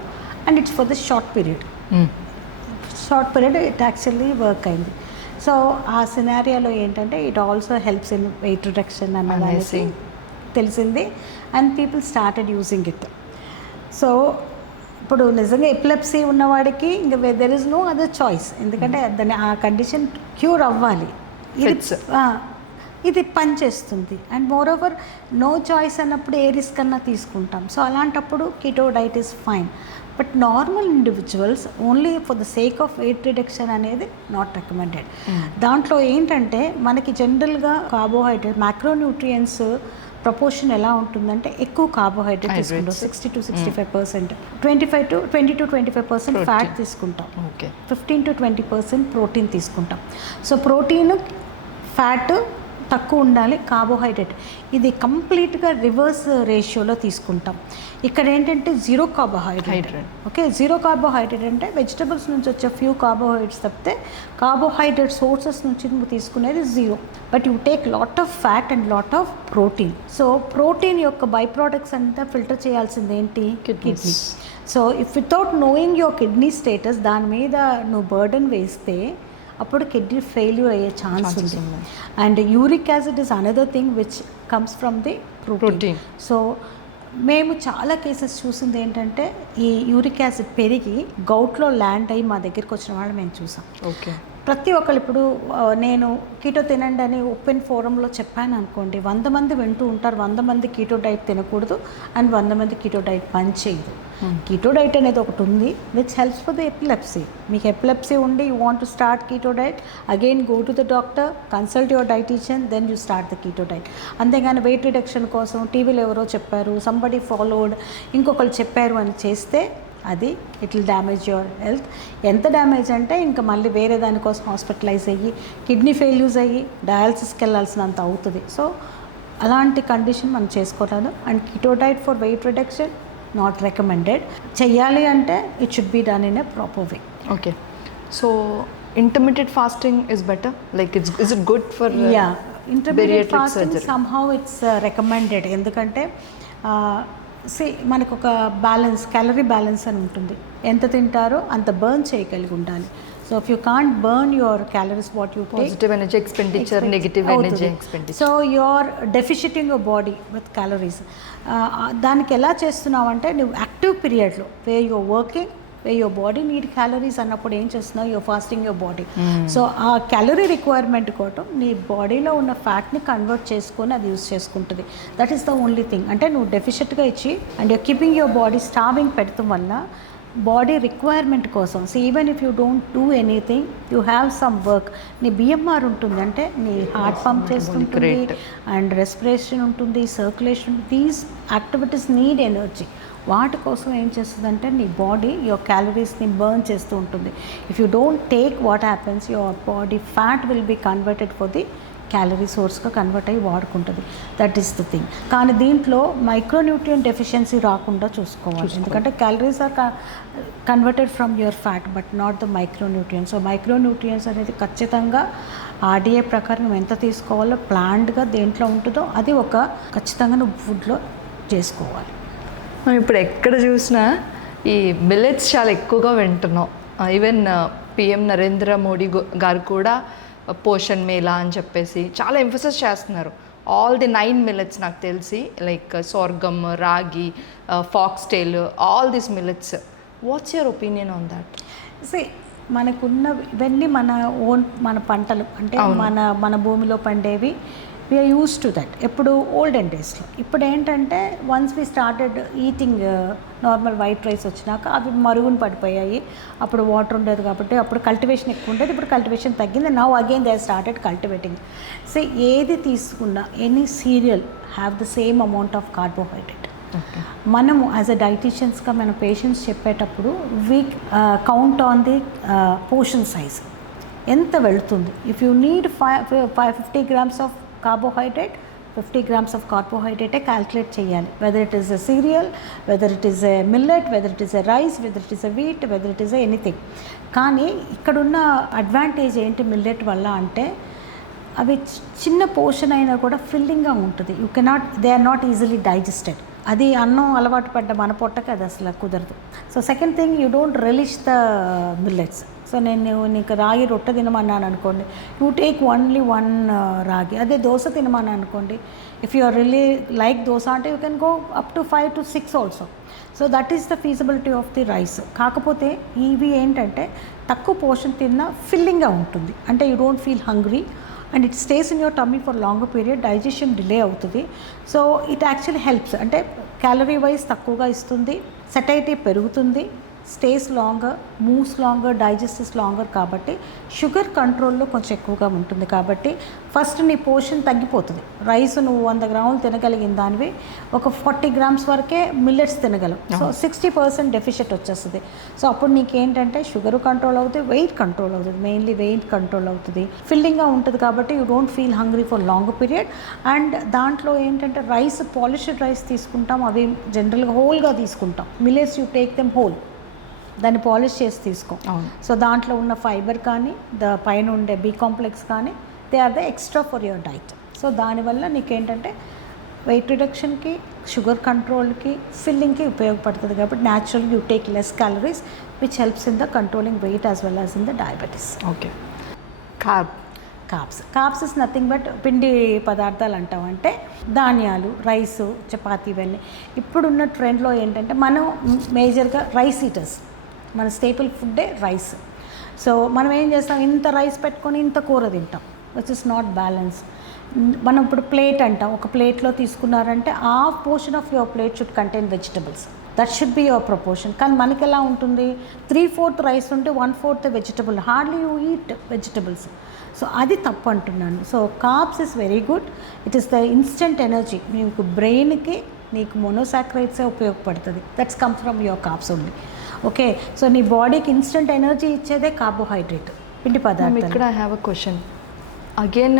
and it's for the short period it actually work అయింది. So ఆ సినారియాలో ఏంటంటే it also helps in weight reduction అన్నదానికి తెలిసింది, and people started using it. So ఇప్పుడు నిజంగా ఎపిలెప్సీ ఉన్నవాడికి ఇంకా there is no other choice, ఎందుకంటే దాన్ని ఆ కండిషన్ క్యూర్ అవ్వాలి. ఇది పనిచేస్తుంది. And moreover no choice అన్నప్పుడు ఏ రిస్క్ అన్నా తీసుకుంటాం. సో అలాంటప్పుడు keto diet is fine. But normal individuals only for the sake of weight reduction అనేది నాట్ రికమెండెడ్. దాంట్లో ఏంటంటే మనకి జనరల్గా కార్బోహైడ్రేట్, మ్యాక్రోన్యూట్రియంట్స్ ప్రపోర్షన్ ఎలా ఉంటుందంటే ఎక్కువ కార్బోహైడ్రేట్ తీసుకుంటాం, 60 to 65%, 20 to 25% ఫ్యాట్ తీసుకుంటాం, 15 to 20% ప్రోటీన్ తీసుకుంటాం. సో ప్రోటీన్, ఫ్యాట్ తక్కువ ఉండాలి, కార్బోహైడ్రేట్ ఇది కంప్లీట్గా రివర్స్ రేషియోలో తీసుకుంటాం. ఇక్కడ ఏంటంటే zero carbohydrate. Okay, zero carbohydrate అంటే వెజిటబుల్స్ నుంచి వచ్చే ఫ్యూ కార్బోహైడ్రేట్స్ తప్పితే కార్బోహైడ్రేట్ సోర్సెస్ నుంచి నువ్వు తీసుకునేది zero. But you take lot of fat and lot of protein. So protein యొక్క బై ప్రోడక్ట్స్ అంతా ఫిల్టర్ చేయాల్సింది ఏంటి? Kidney. So if without knowing your kidney status దాని మీద నువ్వు బర్డన్ వేస్తే అప్పుడు కిడ్నీ ఫెయిల్యూర్ అయ్యే ఛాన్స్ ఉంది. And uric acid is another thing which comes from the protein. So మేము చాలా కేసెస్ చూసింది ఏంటంటే ఈ యూరిక్ యాసిడ్ పెరిగి గౌట్లో ల్యాండ్ అయ్యి మా దగ్గరికి వచ్చిన వాళ్ళు మేము చూసాం. ఓకే, ప్రతి ఒక్కరు ఇప్పుడు నేను కీటో తినండి అని ఓపెన్ ఫోరంలో చెప్పాను అనుకోండి, 100 మంది వింటూ ఉంటారు. 100 మంది కీటో డైట్ తినకూడదు అండ్ 100 మంది కీటో డైట్ పని చేయదు. కీటో డైట్ అనేది ఒకటి ఉంది which helps for the epilepsy. మీకు ఎపిలెప్సీ ఉండి you want to start keto diet, again go to the doctor, consult your dietitian, then you start the keto diet. అంతేగాని weight reduction కోసం టీవీలో ఎవరో చెప్పారు, సంబడి ఫాలోడ్, ఇంకొకరు చెప్పారు అని చేస్తే అది it will damage your health. ఎంత డ్యామేజ్ అంటే ఇంకా మళ్ళీ వేరే దానికోసం హాస్పిటలైజ్ అయ్యి కిడ్నీ ఫెయిల్యూర్స్ అయ్యి డయాలసిస్కి వెళ్ళాల్సినంత అవుతుంది. సో అలాంటి కండిషన్ మనం చేసుకోరాదు. And keto diet for weight reduction not recommended. చెయ్యాలి అంటే it should be done in a proper way. Okay, so intermediate fasting is better, like is it good for? Yeah, intermediate fasting somehow it's recommended. ఎందుకంటే మనకు ఒక balance, calorie balance అని ఉంటుంది. ఎంత తింటారో అంత బర్న్ చేయగలిగి ఉండాలి. So if you can't burn your calories what you take, positive energy expenditure, negative energy expenditure, so you are deficiting your body with calories. దానికి ఎలా చేస్తున్నావు అంటే నువ్వు యాక్టివ్ పీరియడ్లో way your working, way your body need calories అన్నప్పుడు ఏం చేస్తున్నావు, your fasting your body. So ఆ క్యాలరీ రిక్వైర్మెంట్ కోసం నీ బాడీలో ఉన్న ఫ్యాట్ని కన్వర్ట్ చేసుకొని అది యూస్ చేసుకుంటుంది. That is the only thing. అంటే నువ్వు డెఫిషియట్గా ఇచ్చి and you're keeping your body starving పెడతాం వల్ల బాడీ రిక్వైర్మెంట్ కోసం. So even if you don't do anything, you have some work, నీ బిఎంఆర్ ఉంటుంది, అంటే నీ హార్ట్ పంప్ చేస్తుంటుంది అండ్ రెస్పిరేషన్ ఉంటుంది, సర్క్యులేషన్ ఉంటుంది. These activities need energy. వాటి కోసం ఏం చేస్తుందంటే నీ బాడీ యువర్ క్యాలరీస్ని బర్న్ చేస్తూ ఉంటుంది. If you don't take what happens your body fat will be converted for the calorie సోర్స్గా కన్వర్ట్ అయ్యి వాడుకుంటుంది. That is the thing. కానీ దీంట్లో మైక్రోన్యూట్రియం డెఫిషియన్సీ రాకుండా చూసుకోవాలి. ఎందుకంటే calories are converted from your fat but not the micronutrients. So micronutrients అనేది ఖచ్చితంగా ఆర్డీఏ ప్రకారం నువ్వు ఎంత తీసుకోవాలో ప్లాన్డ్గా దేంట్లో ఉంటుందో అది ఒక ఖచ్చితంగా నువ్వు ఫుడ్లో చేసుకోవాలి. మనం ఇప్పుడు ఎక్కడ చూసినా ఈ మిల్లెట్స్ చాలా ఎక్కువగా వింటున్నాం. ఈవెన్ పిఎం నరేంద్ర మోడీ గారు కూడా పోషణ్ మేళా అని చెప్పేసి చాలా ఎంఫసిస్ చేస్తున్నారు. ఆల్ ది 9 మిల్లెట్స్ నాకు తెలిసి like sorghum, ragi, foxtail, all these millets. What's your opinion on that? Say మనకున్న ఇవన్నీ మన పంటలు అంటే మన భూమిలో పండేవి. వీఆర్ యూస్ టు దట్ ఎప్పుడు ఓల్డెన్ డేస్లో. ఇప్పుడు ఏంటంటే once we started eating normal white rice వచ్చినాక అవి మరుగున పడిపోయాయి. అప్పుడు వాటర్ ఉండేది కాబట్టి అప్పుడు కల్టివేషన్ ఎక్కువ ఉండేది. ఇప్పుడు కల్టివేషన్ తగ్గింది. Now again they started cultivating. So ఏది తీసుకున్నా any cereal have the same amount of carbohydrate. మనము యాజ్ అ డైటీషియన్స్గా మన పేషెంట్స్ చెప్పేటప్పుడు we count on the portion size ఎంత వెళుతుంది. If you need 50 grams of carbohydrate, 50 grams of కార్బోహైడ్రేటే calculate చేయాలి. Whether it is a cereal, whether it is a millet, whether it is a rice, whether it is a wheat, whether it is a anything. కానీ ఇక్కడున్న advantage ఏంటి millet వల్ల అంటే అవి చిన్న portion అయినా కూడా ఫిల్లింగ్గా ఉంటుంది. You cannot, they are not easily digested. అది అన్నం అలవాటు పడ్డ మన పొట్టకి అది అసలు కుదరదు. So second thing you don't relish the millets. So నేను నీకు రాగి రొట్టె తినమన్నాను అనుకోండి, యూ టేక్ ఓన్లీ 1 రాగి. అదే దోశ తినమని అనుకోండి, if you are really like dosa అంటే you can go up to 5 to 6 also. So that is the feasibility of the rice. కాకపోతే ఇవి ఏంటంటే తక్కువ పోర్షన్ తిన్నా ఫిల్లింగ్గా ఉంటుంది. అంటే you don't feel hungry and it stays in your tummy for longer period. Digestion delay అవుతుంది. So it actually helps. అంటే క్యాలరీ వైజ్ తక్కువగా ఇస్తుంది, సటైటీ పెరుగుతుంది, stays longer, moves longer, digestives longer. కాబట్టి షుగర్ కంట్రోల్లో కొంచెం ఎక్కువగా ఉంటుంది. కాబట్టి ఫస్ట్ నీ పోర్షన్ తగ్గిపోతుంది. రైస్ నువ్వు 100 grams తినగలిగిన దానివి ఒక 40 grams వరకే మిల్లెట్స్ తినగలవు. సో 60% డెఫిషియట్ వచ్చేస్తుంది. సో అప్పుడు నీకేంటంటే షుగర్ కంట్రోల్ అవుతుంది, వెయిట్ కంట్రోల్ అవుతుంది. మెయిన్లీ వెయిట్ కంట్రోల్ అవుతుంది, ఫిల్లింగ్గా ఉంటుంది. కాబట్టి you don't feel hungry for long period. And దాంట్లో ఏంటంటే రైస్, పాలిష్డ్ రైస్ తీసుకుంటాం, అవి జనరల్గా హోల్గా తీసుకుంటాం. Millets you take them whole, దాన్ని పాలిష్ చేసి తీసుకో. సో దాంట్లో ఉన్న ఫైబర్ కానీ పైన ఉండే బి కాంప్లెక్స్ కానీ they are the extra for your diet. So దానివల్ల నీకేంటంటే వెయిట్ రిడక్షన్కి, షుగర్ కంట్రోల్కి, ఫిల్లింగ్కి ఉపయోగపడుతుంది. కాబట్టి natural you take less calories which helps in the controlling weight as well as in the diabetes. Okay. Carbs is nothing but పిండి పదార్థాలు అంటాం. అంటే ధాన్యాలు, రైసు, చపాతీ, ఇవన్నీ. ఇప్పుడున్న ట్రెండ్లో ఏంటంటే మనం మేజర్గా రైస్ ఈటర్స్, మన స్టేపుల్ ఫుడ్డే రైస్. సో మనం ఏం చేస్తాం, ఇంత రైస్ పెట్టుకొని ఇంత కూర తింటాం, విచ్ ఇస్ నాట్ బ్యాలెన్స్. మనం ఇప్పుడు ప్లేట్ అంటాం, ఒక ప్లేట్లో తీసుకున్నారంటే ఆ portion of your plate should contain vegetables. That should be your proportion. కానీ మనకి ఎలా ఉంటుంది, 3/4 రైస్ ఉంటే 1/4 vegetable, hardly you eat vegetables. So అది తప్పు అంటున్నాను. So carbs is very good. It is the instant energy. మీకు బ్రెయిన్కి నీకు మోనోసాక్రైడ్సే ఉపయోగపడుతుంది. That's come from your carbs only. Okay. So నీ బాడీకి ఇన్స్టెంట్ ఎనర్జీ ఇచ్చేదే కార్బోహైడ్రేట్, పిండి పదార్థం. ఇక్కడ I have a question again.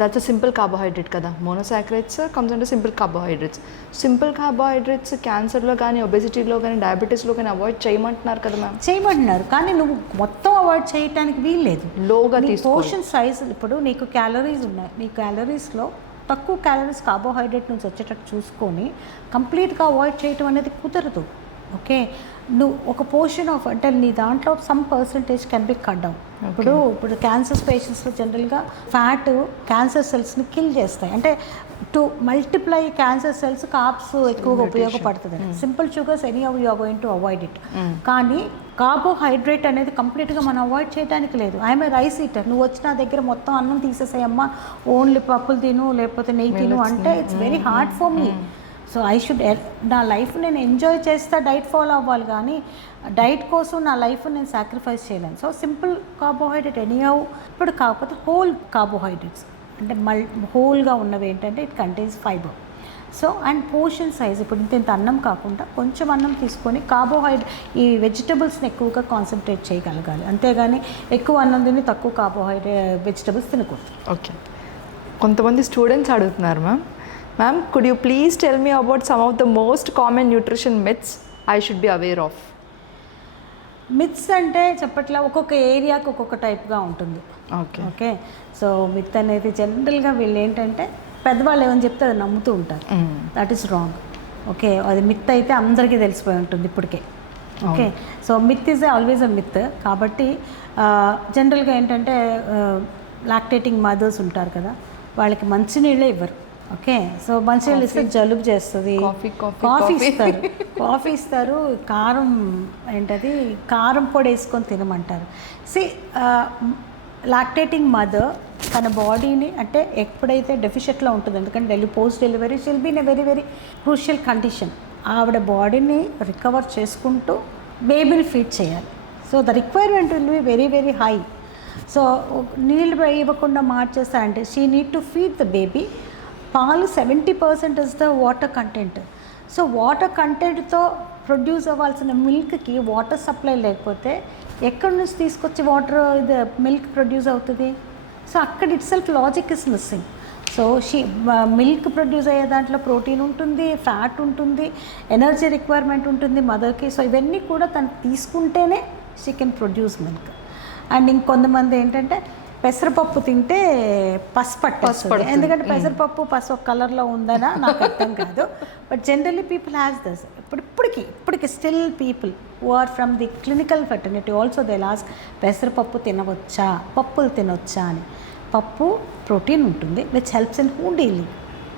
That's a simple carbohydrate కదా. మోనోసాక్రైడ్స్ కమ్స్ అంటే సింపుల్ కార్బోహైడ్రేట్స్. సింపుల్ కార్బోహైడ్రేట్స్ క్యాన్సర్లో కానీ, ఒబెసిటీలో కానీ, డయాబెటీస్లో కానీ అవాయిడ్ చేయమంటున్నారు కదా మ్యామ్. చేయమంటున్నారు, కానీ నువ్వు మొత్తం అవాయిడ్ చేయడానికి వీల్లేదు. లోగా పోర్షన్ సైజ్. ఇప్పుడు నీకు క్యాలరీస్ ఉన్నాయి, నీ క్యాలరీస్లో తక్కువ క్యాలరీస్ కార్బోహైడ్రేట్ నుంచి వచ్చేటట్టు చూసుకొని కంప్లీట్గా అవాయిడ్ చేయటం అనేది కుదరదు. ఓకే. నువ్వు ఒక పోర్షన్ ఆఫ్, అంటే నీ దాంట్లో some percentage can be cut down. ఇప్పుడు క్యాన్సర్ పేషెంట్స్లో జనరల్గా ఫ్యాట్ క్యాన్సర్ సెల్స్ని కిల్ చేస్తాయి. అంటే to multiply cancer cells carbs ఎక్కువగా ఉపయోగపడుతుంది. Simple sugars any you are going to avoid it. కానీ కార్బోహైడ్రేట్ అనేది కంప్లీట్గా మనం అవాయిడ్ చేయడానికి లేదు. I'm a rice eater. నువ్వు వచ్చి నా దగ్గర మొత్తం అన్నం తీసేసాయమ్మా, ఓన్లీ పప్పులు తిను లేకపోతే నెయ్యి తిను అంటే it's very hard for me. So I should, నా లైఫ్ నేను ఎంజాయ్ చేస్తా, డైట్ ఫాలో అవ్వాలి, కానీ డైట్ కోసం నా లైఫ్ నేను సాక్రిఫైస్ చేయలేను. So simple carbohydrate anyhow. ఇప్పుడు కాకపోతే హోల్ కార్బోహైడ్రేట్స్ అంటే హోల్గా ఉన్నవి ఏంటంటే it contains fibre. So and portion size ఇప్పుడు ఇంత అన్నం కాకుండా కొంచెం అన్నం తీసుకొని కార్బోహైడ్రేట్ ఈ వెజిటబుల్స్ని ఎక్కువగా కాన్సన్ట్రేట్ చేయగలగాలి, అంతేగాని ఎక్కువ అన్నం తిని తక్కువ కార్బోహైడ్రేట్ వెజిటబుల్స్ తినకూడదు. ఓకే, కొంతమంది స్టూడెంట్స్ అడుగుతున్నారు ma'am could you please tell me about some of the most common nutrition myths I should be aware of. Myths అంటే చెప్పట్లా ఒక్కొక్క ఏరియాకి ఒక్కొక్క టైప్గా ఉంటుంది. ఓకే, సో మిత్ అనేది జనరల్గా వీళ్ళు ఏంటంటే పెద్దవాళ్ళు ఏమని చెప్తే అది నమ్ముతూ ఉంటారు. That is wrong. ఓకే, అది మిత్ అయితే అందరికీ తెలిసిపోయి ఉంటుంది ఇప్పటికే. Okay, so myth is always a myth. కాబట్టి జనరల్గా ఏంటంటే లాక్టేటింగ్ మదర్స్ ఉంటారు కదా, వాళ్ళకి మంచినీళ్ళే ఇవ్వరు. ఓకే, సో మంచినీళ్ళు ఇస్తే జలుబు చేస్తుంది. కాఫీ ఇస్తారు, కారం ఏంటది కారం పొడి వేసుకొని తినమంటారు. లాక్టేటింగ్ మదర్ తన బాడీని అంటే ఎప్పుడైతే డెఫిషియట్లో ఉంటుంది, ఎందుకంటే post delivery she'll be in a very very crucial condition. ఆవిడ బాడీని రికవర్ చేసుకుంటూ బేబీని ఫీడ్ చేయాలి. So the requirement will be very very high. So నీళ్ళు ఇవ్వకుండా మార్చేస్తారంటే she need to feed the baby. పాలు 70% is the water content. So water కంటెంట్తో ప్రొడ్యూస్ అవ్వాల్సిన మిల్క్కి వాటర్ సప్లై లేకపోతే ఎక్కడి నుంచి తీసుకొచ్చి వాటర్ ఇది మిల్క్ ప్రొడ్యూస్ అవుతుంది? సో అక్కడ it self logic is missing. So milk produce అయ్యే దాంట్లో ప్రోటీన్ ఉంటుంది, ఫ్యాట్ ఉంటుంది, ఎనర్జీ రిక్వైర్మెంట్ ఉంటుంది మదర్కి. సో ఇవన్నీ కూడా తను తీసుకుంటేనే she can produce milk. And ఇంకొంతమంది ఏంటంటే పెసరపప్పు తింటే పసుపు పట్టేస్తుంది. ఎందుకంటే పెసరపప్పు పసుపు ఒక కలర్లో ఉందనా నాకు అర్థం కాదు. But generally people has thus. ఇప్పటికి still people who are from the clinical fraternity also they ask పెసరపప్పు తినవచ్చా, పప్పులు తినవచ్చా అని. పప్పు ప్రోటీన్ ఉంటుంది which helps in wound healing.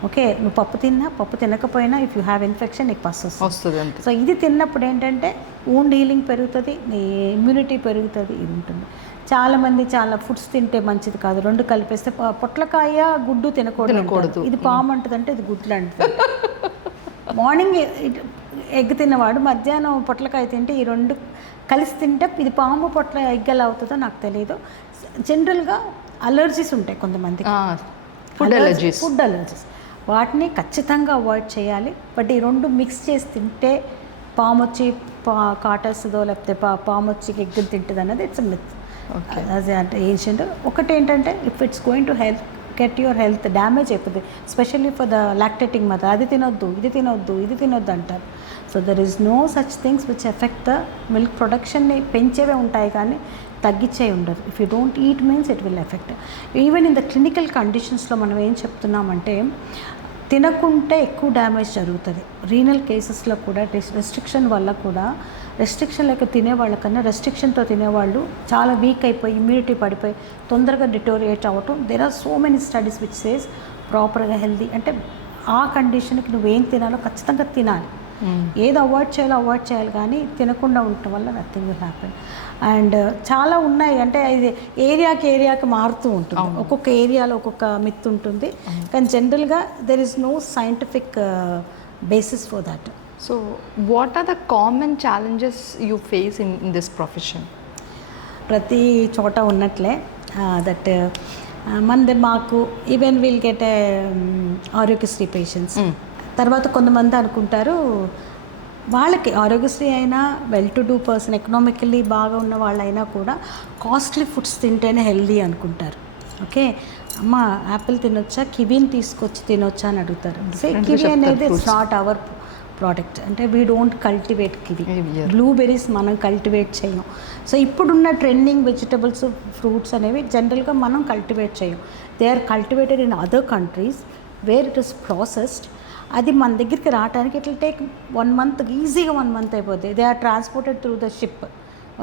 Okay, నువ్వు పప్పు తినకపోయినా ఇఫ్ యూ హ్యావ్ ఇన్ఫెక్షన్ నీకు పసు వస్తుంది. సో ఇది తిన్నప్పుడు ఏంటంటే వూండ్ హీలింగ్ పెరుగుతుంది, నీ ఇమ్యూనిటీ పెరుగుతుంది, ఇది ఉంటుంది. చాలామంది చాలా ఫుడ్స్ తింటే మంచిది కాదు, రెండు కలిపేస్తే పొట్లకాయ గుడ్డు తినకూడదు. ఇది పాము అంటుందంటే ఇది గుడ్లు అంటుంది. మార్నింగ్ ఎగ్ తిన్నవాడు మధ్యాహ్నం పొట్లకాయ తింటే ఈ రెండు కలిసి తింటే ఇది పాము పొట్ల ఎగ్గలు అవుతుందో నాకు తెలియదు. జనరల్గా అలర్జీస్ ఉంటాయి కొంతమందికి, ఫుడ్ అలర్జీస్, వాటిని ఖచ్చితంగా అవాయిడ్ చేయాలి. బట్ ఈ రెండు మిక్స్ చేసి తింటే పాము వచ్చి కాటేస్తుందో లేకపోతే పాము వచ్చి ఎగ్గులు తింటుంది అన్నది ఇట్స్ మిత్. అదే అంటే ఏషియంట్ ఒకటి ఏంటంటే if it's going to get your health damage అయిపోతుంది, specially for the lactating mother. అది తినొద్దు, ఇది తినొద్దు అంటారు. So there is no such things which effect the milk ప్రొడక్షన్ని పెంచేవే ఉంటాయి కానీ తగ్గించే ఉండదు. If you don't eat means it will effect. Even in the clinical కండిషన్స్లో మనం ఏం చెప్తున్నామంటే తినకుంటే ఎక్కువ డ్యామేజ్ జరుగుతుంది. రీనల్ కేసెస్లో కూడా రెస్ట్రిక్షన్ వల్ల కూడా రెస్ట్రిక్షన్ లేక తినేవాళ్ళకన్నా రెస్ట్రిక్షన్తో తినేవాళ్ళు చాలా వీక్ అయిపోయి ఇమ్యూనిటీ పడిపోయి తొందరగా డిటోరియేట్ అవ్వటం. There are so many studies which says ప్రాపర్గా హెల్దీ అంటే ఆ కండిషన్కి నువ్వేం తినాలో ఖచ్చితంగా తినాలి. ఏది అవాయిడ్ చేయాలి కానీ తినకుండా ఉండటం వల్ల నథింగ్ విల్ హ్యాపెన్. అండ్ చాలా ఉన్నాయి అంటే ఇది ఏరియాకి మారుతూ ఉంటుంది. ఒక్కొక్క ఏరియాలో ఒక్కొక్క మిత్ ఉంటుంది కానీ జనరల్గా there is no scientific basis for that. So what are the common challenges you face in this profession? ప్రతి చోట ఉన్నట్లే దట్ మాకు even will get Aarogyasri patients. తర్వాత కొంతమంది అనుకుంటారు వాళ్ళకి ఆరోగ్యశ్రీ అయినా well to do person economically బాగా ఉన్న వాళ్ళైనా కూడా కాస్ట్లీ ఫుడ్స్ తింటేనే హెల్దీ అనుకుంటారు. ఓకే, అమ్మ యాపిల్ తినొచ్చా, కివీని తీసుకొచ్చి తినొచ్చా అని అడుగుతారు. కివీ అనేది ఇట్స్ నాట్ అవర్ ప్రోడక్ట్, అంటే we don't cultivate kiwi. Blueberries మనం కల్టివేట్ చేయం. సో ఇప్పుడున్న ట్రెండింగ్ వెజిటబుల్స్ ఫ్రూట్స్ అనేవి జనరల్గా మనం కల్టివేట్ చేయం. They are cultivated in other countries where it is processed. అది మన దగ్గరికి రావడానికి ఇట్ విల్ టేక్ 1 month, ఈజీగా 1 month అయిపోతుంది. They are transported through the ship.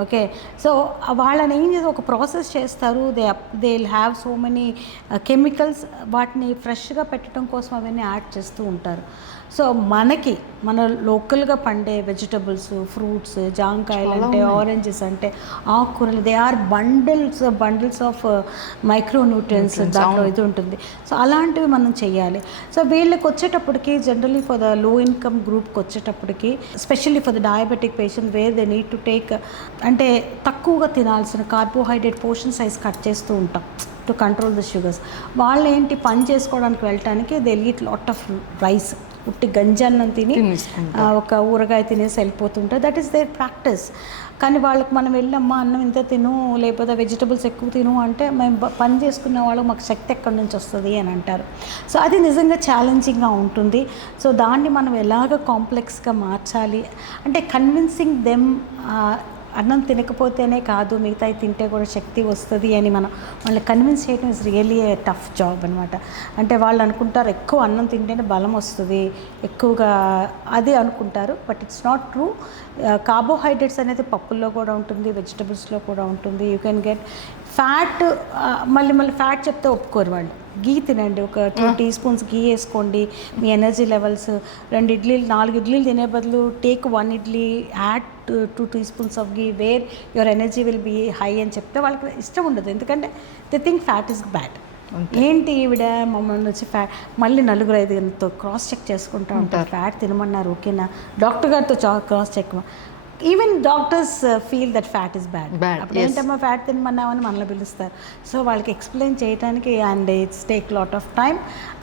Okay, so వాళ్ళని ఏం చేసి ఒక ప్రాసెస్ చేస్తారు. They will have so many chemicals. వాటిని ఫ్రెష్గా పెట్టడం కోసం అవన్నీ యాడ్ చేస్తూ ఉంటారు. సో మన లోకల్గా పండే వెజిటబుల్స్, ఫ్రూట్స్, జాంకాయలు అంటే, ఆరెంజెస్ అంటే, ఆకుకూరలు, they are bundles of micronutrients దాంట్లో ఇది ఉంటుంది. సో అలాంటివి మనం చేయాలి. సో వీళ్ళకి వచ్చేటప్పటికి generally for the low income గ్రూప్కి వచ్చేటప్పటికి, especially for the diabetic patient where they need to take అంటే తక్కువగా తినాల్సిన కార్బోహైడ్రేట్ పోర్షన్ సైజ్ కట్ చేస్తూ ఉంటాం టు కంట్రోల్ ద షుగర్స్. వాళ్ళు ఏంటి పని చేసుకోవడానికి వెళ్ళటానికి they eat lot of rice, ఉట్టి గంజన్నం తిని ఒక ఊరగాయ తినేసి వెళ్ళిపోతుంటారు. That is their practice. కానీ వాళ్ళకి మనం వెళ్ళమ్మా అన్నం ఇంత తిను, లేకపోతే వెజిటబుల్స్ ఎక్కువ తిను అంటే మేము పని చేసుకునే వాళ్ళకి మాకు శక్తి ఎక్కడి నుంచి వస్తుంది అని అంటారు. సో అది నిజంగా ఛాలెంజింగ్గా ఉంటుంది. సో దాన్ని మనం ఎలాగ కాంప్లెక్స్గా మార్చాలి అంటే కన్విన్సింగ్ దెమ్ అన్నం తినకపోతేనే కాదు మిగతా తింటే కూడా శక్తి వస్తుంది అని మనం వాళ్ళని కన్విన్స్ చేయడం is really a tough job అనమాట. అంటే వాళ్ళు అనుకుంటారు ఎక్కువ అన్నం తింటేనే బలం వస్తుంది ఎక్కువగా అది అనుకుంటారు, but it's not true. Carbohydrates అనేది పప్పుల్లో కూడా ఉంటుంది, వెజిటబుల్స్లో కూడా ఉంటుంది. You can get fat. మళ్ళీ ఫ్యాట్ చెప్తే ఒప్పుకోరు వాళ్ళు. గీ తినండి, ఒక 2 టీ స్పూన్స్ గీ వేసుకోండి, మీ ఎనర్జీ లెవెల్స్ 2 ఇడ్లీలు 4 ఇడ్లీలు తినే బదులు take 1 idli, add 2 teaspoons of ghee where your energy will be high అని చెప్తే వాళ్ళకి ఇష్టం ఉండదు. ఎందుకంటే they think fat is bad. ఏంటి ఈవిడ మమ్మల్ని వచ్చి ఫ్యాట్ మళ్ళీ 4-5 క్రాస్ చెక్ చేసుకుంటూ ఉంటారు. ఫ్యాట్ తినమన్నారు, ఓకేనా, డాక్టర్ గారితో cross check. Even doctors feel that fat is bad. అప్పుడు ఏంటమ్మా ఫ్యాట్ తినమన్నామని మనల్ని పిలుస్తారు. సో వాళ్ళకి ఎక్స్ప్లెయిన్ చేయడానికి and it's take lot of time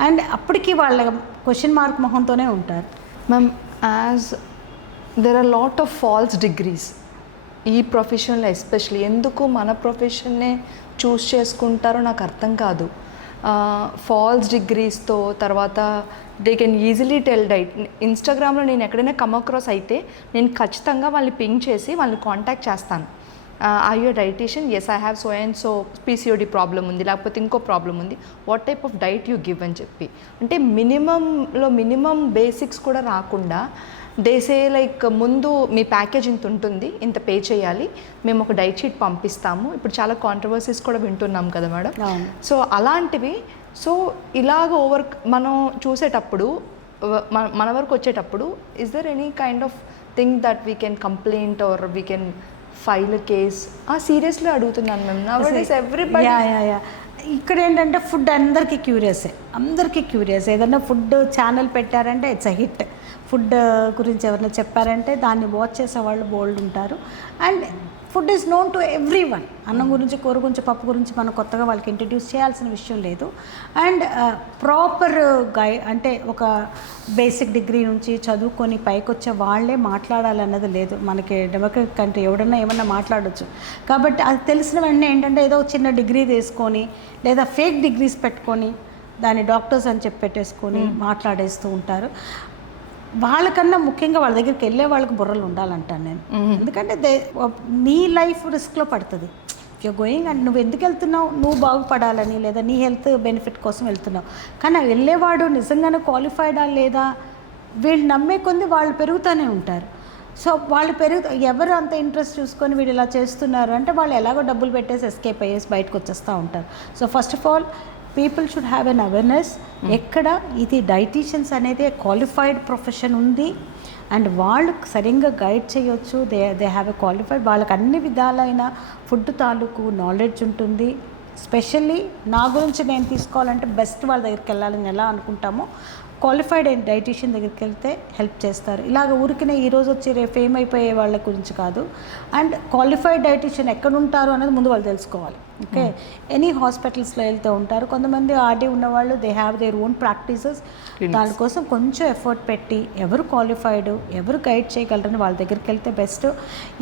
and అప్పటికి వాళ్ళ క్వశ్చన్ మార్క్ మొహంతోనే ఉంటారు. Ma'am, as there are lot of false degrees ఈ ప్రొఫెషన్లో, ఎస్పెషలీ ఎందుకు మన ప్రొఫెషన్నే చూస్ చేసుకుంటారో నాకు అర్థం కాదు. ఫాల్స్ డిగ్రీస్తో తర్వాత they can easily tell diet. ఇన్స్టాగ్రామ్లో నేను ఎక్కడైనా కమ్ అక్రాస్ అయితే నేను ఖచ్చితంగా వాళ్ళని పింగ్ చేసి వాళ్ళని కాంటాక్ట్ చేస్తాను. I you dietitian? Yes, I have so and so PCOD problem ఉంది, లేకపోతే ఇంకో ప్రాబ్లం ఉంది, what type of diet you give అని చెప్పి. అంటే మినిమం బేసిక్స్ కూడా రాకుండా దేసే లైక్ ముందు మీ ప్యాకేజ్ ఇంత ఉంటుంది, ఇంత పే చేయాలి, మేము ఒక డైట్ షీట్ పంపిస్తాము. ఇప్పుడు చాలా కాంట్రవర్సీస్ కూడా వింటున్నాం కదా మేడం. సో అలాంటివి, సో ఇలాగ మనం చూసేటప్పుడు మన వరకు వచ్చేటప్పుడు is there any kind of thing that we can complaint or we can file case? Seriously అడుగుతున్నాను మేము. నౌడేస్ ఎవ్రీబడీ ఇక్కడ ఏంటంటే ఫుడ్ అందరికీ క్యూరియస్. ఏదైనా ఫుడ్ ఛానల్ పెట్టారంటే ఇట్స్ అ హిట్. ఫుడ్ గురించి ఎవరైనా చెప్పారంటే దాన్ని వాచ్ చేసే వాళ్ళు బోల్డ్ ఉంటారు. And food is known to every one. అన్నం గురించి, కూర గురించి, పప్పు గురించి మనం కొత్తగా వాళ్ళకి ఇంట్రడ్యూస్ చేయాల్సిన విషయం లేదు. అండ్ ప్రాపర్ అంటే ఒక బేసిక్ డిగ్రీ నుంచి చదువుకొని పైకి వచ్చే వాళ్ళే మాట్లాడాలన్నది లేదు. మనకి డెమోక్రటిక్ కంట్రీ ఎవడన్నా ఏమన్నా మాట్లాడవచ్చు. కాబట్టి అది తెలిసిన వెంటనే ఏంటంటే ఏదో చిన్న డిగ్రీ తీసుకొని లేదా ఫేక్ డిగ్రీస్ పెట్టుకొని దాన్ని డాక్టర్స్ అని చెప్పి పెట్టేసుకొని మాట్లాడేస్తూ ఉంటారు. వాళ్ళకన్నా ముఖ్యంగా వాళ్ళ దగ్గరికి వెళ్ళే వాళ్ళకి బుర్రలు ఉండాలంటాను నేను. ఎందుకంటే నీ లైఫ్ రిస్క్లో పడుతుంది. యూర్ గోయింగ్ అండ్ నువ్వు ఎందుకు వెళ్తున్నావు? నువ్వు బాగుపడాలని లేదా నీ హెల్త్ బెనిఫిట్ కోసం వెళ్తున్నావు. కానీ వెళ్ళేవాడు నిజంగానే క్వాలిఫైడా లేదా వీళ్ళు నమ్మే కొంది వాళ్ళు పెరుగుతూనే ఉంటారు. సో వాళ్ళు ఎవరు అంత ఇంట్రెస్ట్ చూసుకొని వీళ్ళు ఇలా చేస్తున్నారు అంటే వాళ్ళు ఎలాగో డబ్బులు పెట్టేసి ఎస్కేప్ అయ్యేసి బయటకు వచ్చేస్తూ ఉంటారు. So first of all people should have an awareness. ఎక్కడ ఇది డైటీషియన్స్ అనేది క్వాలిఫైడ్ ప్రొఫెషన్ ఉంది అండ్ వాళ్ళు సరిగ్గా గైడ్ చేయొచ్చు. దే హ్యావ్ ఎ క్వాలిఫైడ్, వాళ్ళకి అన్ని విధాలైన ఫుడ్ తాలూకు నాలెడ్జ్ ఉంటుంది. స్పెషల్లీ నా గురించి నేను తీసుకోవాలంటే బెస్ట్ వాళ్ళ దగ్గరికి వెళ్ళాలని ఎలా అనుకుంటామో క్వాలిఫైడ్ డైటీషియన్ దగ్గరికి వెళ్తే హెల్ప్ చేస్తారు. ఇలాగ ఊరికినే ఈరోజు వచ్చి రేపు ఫేమ్ అయిపోయే వాళ్ళ గురించి కాదు. అండ్ క్వాలిఫైడ్ డైటీషియన్ ఎక్కడ ఉంటారు అనేది ముందు వాళ్ళు తెలుసుకోవాలి. ఓకే, ఎనీ హాస్పిటల్స్లో వెళ్తూ ఉంటారు. కొంతమంది ఆర్డీ ఉన్నవాళ్ళు they have their own practices. దానికోసం కొంచెం ఎఫర్ట్ పెట్టి ఎవరు క్వాలిఫైడ్, ఎవరు గైడ్ చేయగలరని వాళ్ళ దగ్గరికి వెళ్తే బెస్ట్.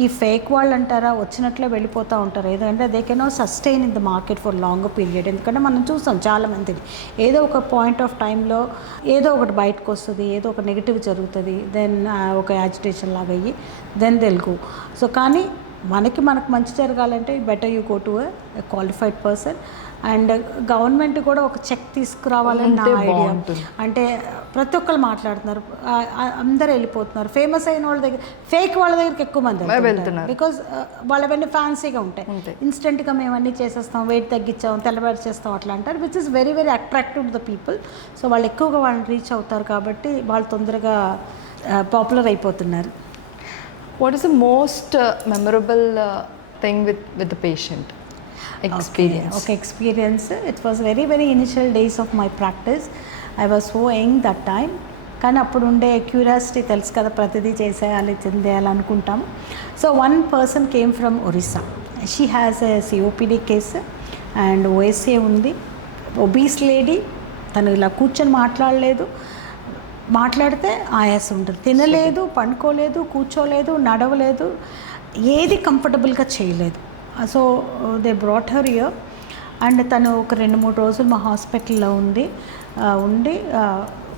ఈ ఫేక్ వాళ్ళు అంటారా వచ్చినట్లే వెళ్ళిపోతూ ఉంటారు. ఎందుకంటే they cannot sustain in the market for long period. ఎందుకంటే మనం చూస్తాం చాలామందిని ఏదో ఒక పాయింట్ ఆఫ్ టైంలో ఏదో ఒకటి బయటకు వస్తుంది, ఏదో ఒక నెగిటివ్ జరుగుతుంది, దెన్ ఒక యాజిటేషన్ లాగా అయ్యి దెన్ తెలుగు. సో కానీ మనకు మంచి జరగాలంటే better you go to a qualified person. And government కూడా ఒక చెక్ తీసుకురావాలని నా ఐడియా. అంటే ప్రతి ఒక్కరు మాట్లాడుతున్నారు, అందరు వెళ్ళిపోతున్నారు. ఫేమస్ అయిన వాళ్ళ దగ్గర ఫేక్ వాళ్ళ దగ్గరికి ఎక్కువ మంది వెళ్తున్నారు. బికాజ్ వాళ్ళవన్నీ ఫ్యాన్సీగా ఉంటాయి. ఇన్స్టెంట్గా మేము అన్నీ చేసేస్తాం, వెయిట్ తగ్గించాం, తెల్లబాటు చేస్తాం అట్లా అంటారు, which is very very attractive to the people. So వాళ్ళు ఎక్కువగా వాళ్ళని రీచ్ అవుతారు కాబట్టి వాళ్ళు తొందరగా పాపులర్ అయిపోతున్నారు. What is the most memorable thing with the patient experience? Okay, experience. It was very initial days of my practice. I was so young that time. కానీ అప్పుడు ఉండే క్యూరియాసిటీ తెలుసు కదా, ప్రతిదీ చేసేయాలి చెందేయాలి అనుకుంటాము. So one person came from Orissa. She has a COPD case and OSA ఉంది. Obese lady, తను ఇలా కూర్చొని మాట్లాడలేదు, మాట్లాడితే ఆయాసం ఉంటుంది, తినలేదు, పండుకోలేదు, కూర్చోలేదు, నడవలేదు, ఏది కంఫర్టబుల్గా చేయలేదు. So they brought her year and తను ఒక 2-3 రోజులు మా హాస్పిటల్లో ఉండి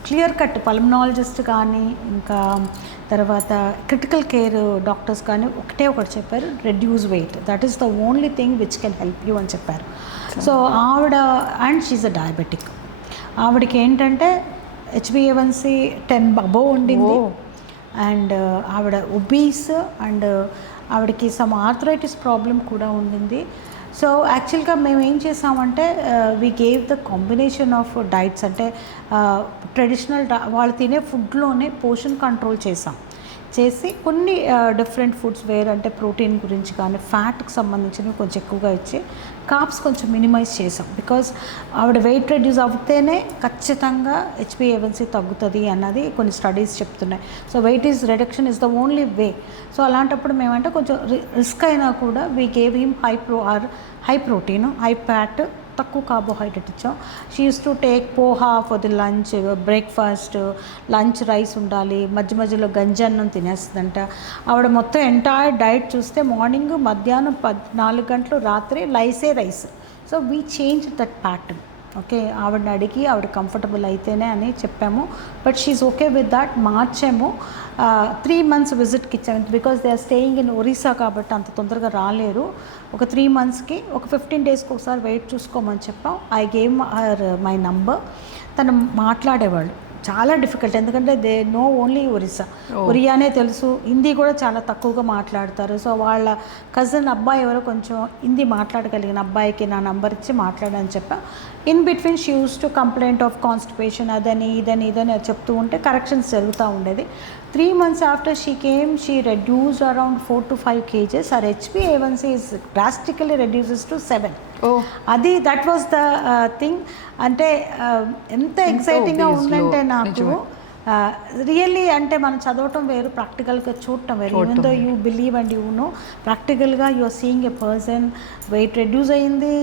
క్లియర్ కట్ పల్మనాలజిస్ట్ కానీ ఇంకా తర్వాత క్రిటికల్ కేర్ డాక్టర్స్ కానీ ఒకటి చెప్పారు, reduce weight, that is the only thing which can help you అని చెప్పారు. సో ఆవిడ అండ్ షీఈ్ అ డయాబెటిక్. ఆవిడకి ఏంటంటే HbA1c 10 అబోవ్ ఉండింది అండ్ ఆవిడ ఒబీస్ అండ్ ఆవిడకి సమ్ ఆర్థరైటిస్ ప్రాబ్లం కూడా ఉండింది. సో యాక్చువల్గా మేము ఏం చేసామంటే we gave the combination of diets, అంటే ట్రెడిషనల్ వాళ్ళు తినే ఫుడ్లోనే పోషన్ కంట్రోల్ చేసి కొన్ని డిఫరెంట్ ఫుడ్స్ వేర్ అంటే ప్రోటీన్ గురించి కానీ ఫ్యాట్కి సంబంధించినవి కొంచెం ఎక్కువగా ఇచ్చి కార్బ్స్ కొంచెం మినిమైజ్ చేసాం. బికాజ్ ఆవిడ వెయిట్ రెడ్యూస్ అవుతేనే ఖచ్చితంగా HbA1c తగ్గుతుంది అన్నది కొన్ని స్టడీస్ చెప్తున్నాయి. So weight is reduction is the only way. So అలాంటప్పుడు మేమంటే కొంచెం రిస్క్ అయినా కూడా we gave him high protein, high fat, తక్కువ కార్బోహైడ్రేట్ ఇచ్చాం. She used to take poha for the lunch, breakfast, lunch rice ఉండాలి, మధ్య మధ్యలో గంజన్నం తినేస్తుందంట. ఆవిడ మొత్తం ఎంటైర్ డైట్ చూస్తే మార్నింగ్, మధ్యాహ్నం 4 గంటలు, రాత్రి rice. So we change that pattern. Okay, ఆవిడని అడిగి ఆవిడ కంఫర్టబుల్ అయితేనే అని చెప్పాము. But she's okay with that. మార్చాము, 3 months విజిట్కి ఇచ్చాము. Because they are staying in Orissa కాబట్టి అంత తొందరగా రాలేరు. ఒక 3 monthsకి ఒక 15 daysకి ఒకసారి వెయిట్ చూసుకోమని చెప్పాం. I gave her my number. తను మాట్లాడేవాళ్ళు, చాలా డిఫికల్ట్, ఎందుకంటే దే నో ఓన్లీ ఒరిస్సా, ఒరియానే తెలుసు, హిందీ కూడా చాలా తక్కువగా మాట్లాడతారు. సో వాళ్ళ కజిన్ అబ్బాయి ఎవరో కొంచెం హిందీ మాట్లాడగలిగిన అబ్బాయికి నా నంబర్ ఇచ్చి మాట్లాడని చెప్పా. In between she used to complaint of constipation, అదని ఇదని చెప్తూ ఉంటే కరెక్షన్స్ జరుగుతూ ఉండేది. 3 months after she came, she reduced around 4 to 5 kgs. Her HbA1c is drastically reduces to 7. అది దట్ వాస్ ద థింగ్. అంటే ఎంత ఎక్సైటింగ్గా ఉందంటే నాకు రియల్లీ, అంటే మనం చదవటం వేరు, ప్రాక్టికల్గా చూడటం వేరు. Even though you believe and you know, ప్రాక్టికల్గా you are seeing a person weight reduce అయ్యింది,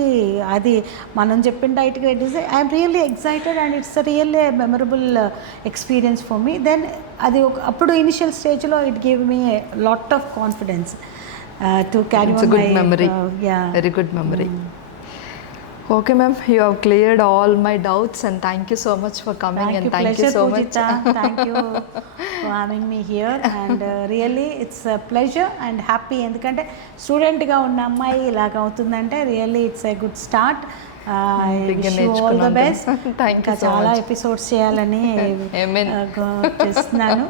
అది మనం చెప్పిన డైట్గా రెడ్యూస్ అయ్యి. I'm really excited and it's really memorable experience for me. Then అది అప్పుడు ఇనిషియల్ స్టేజ్లో it give me lot of confidence to carry on my memory. Very good memory. Okay ma'am, you have cleared all my doubts and thank you so much for coming. Thank and you, thank pleasure, you so Pujita. much. Thank you for having me here and really it's a pleasure and happy. ఎందుకంటే స్టూడెంట్గా ఉన్న అమ్మాయి ఇలాగ అవుతుందంటే really it's a good start. All the best. ఇంకా చాలా episodes చేయాలని చేస్తున్నాను.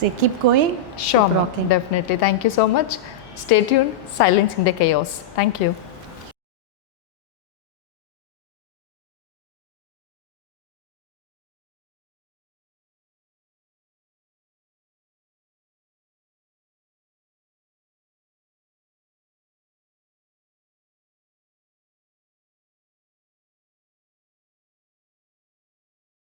So keep going. Sure, definitely. Thank you so much. Stay tuned. Silencing the chaos. Thank you.